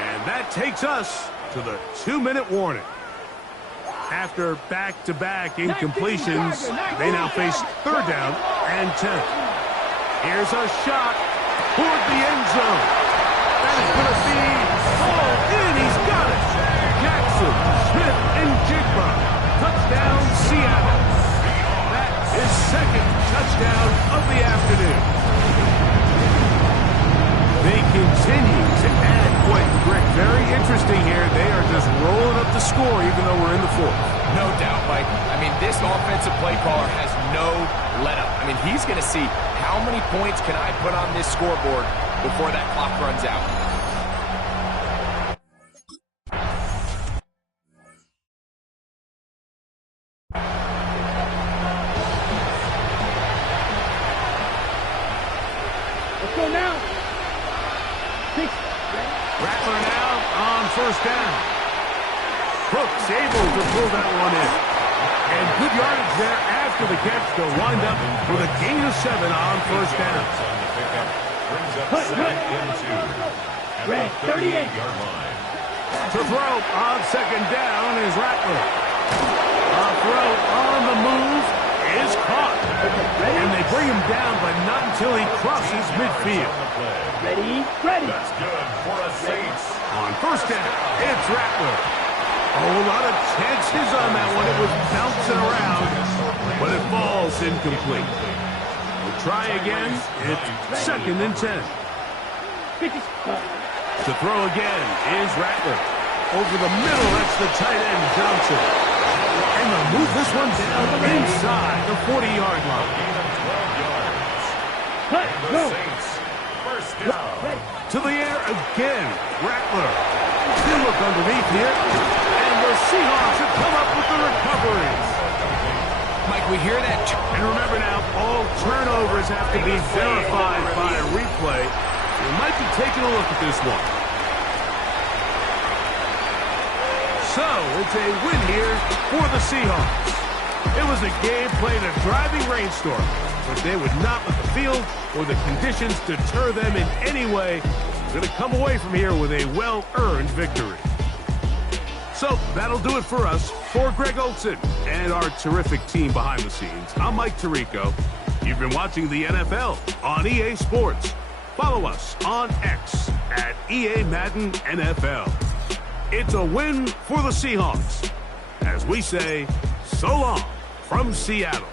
And that takes us to the 2-minute warning. After back-to-back incompletions, they now face 3rd down and 10. Here's a shot toward the end zone. That is going to be all in. He's got it. Jackson, Smith, and Jigba. Touchdown, Seattle. That is 2nd touchdown of the afternoon. They continue to add point. Greg, very interesting here. They are just rolling up the score even though we're in the 4th. No doubt, Mike. I mean, this offensive play caller has no let-up. I mean, he's going to see how many points can I put on this scoreboard before that clock runs out. first down. Brooks able to pull that one in. And good yardage there after the catch to wind up with a gain of 7 on first down. Brings up second and 2 Red, at the 38-yard line. To throw on second down is Rattler. A throw on the move is caught. And they bring him down, but not until he crosses midfield. Ready, ready. That's good for a Saints. On first down, it's Rattler. A whole lot of chances on that one. It was bouncing around, but it falls incomplete. We'll try again. It's second and 10. To throw again is Rattler. Over the middle, that's the tight end, Johnson. And they'll move this one down inside the 40-yard line. The Saints, first down. To the air again, Rattler. They look underneath here. And the Seahawks have come up with the recoveries. Mike, we hear that. And remember now, all turnovers have to be verified by a replay. We might be taking a look at this one. So, it's a win here for the Seahawks. It was a game played in a driving rainstorm, but they would not let the field or the conditions deter them in any way. They're going to come away from here with a well-earned victory. So, that'll do it for us. For Greg Olson and our terrific team behind the scenes, I'm Mike Tirico. You've been watching the NFL on EA Sports. Follow us on X at EA Madden NFL. It's a win for the Seahawks. As we say, so long from Seattle.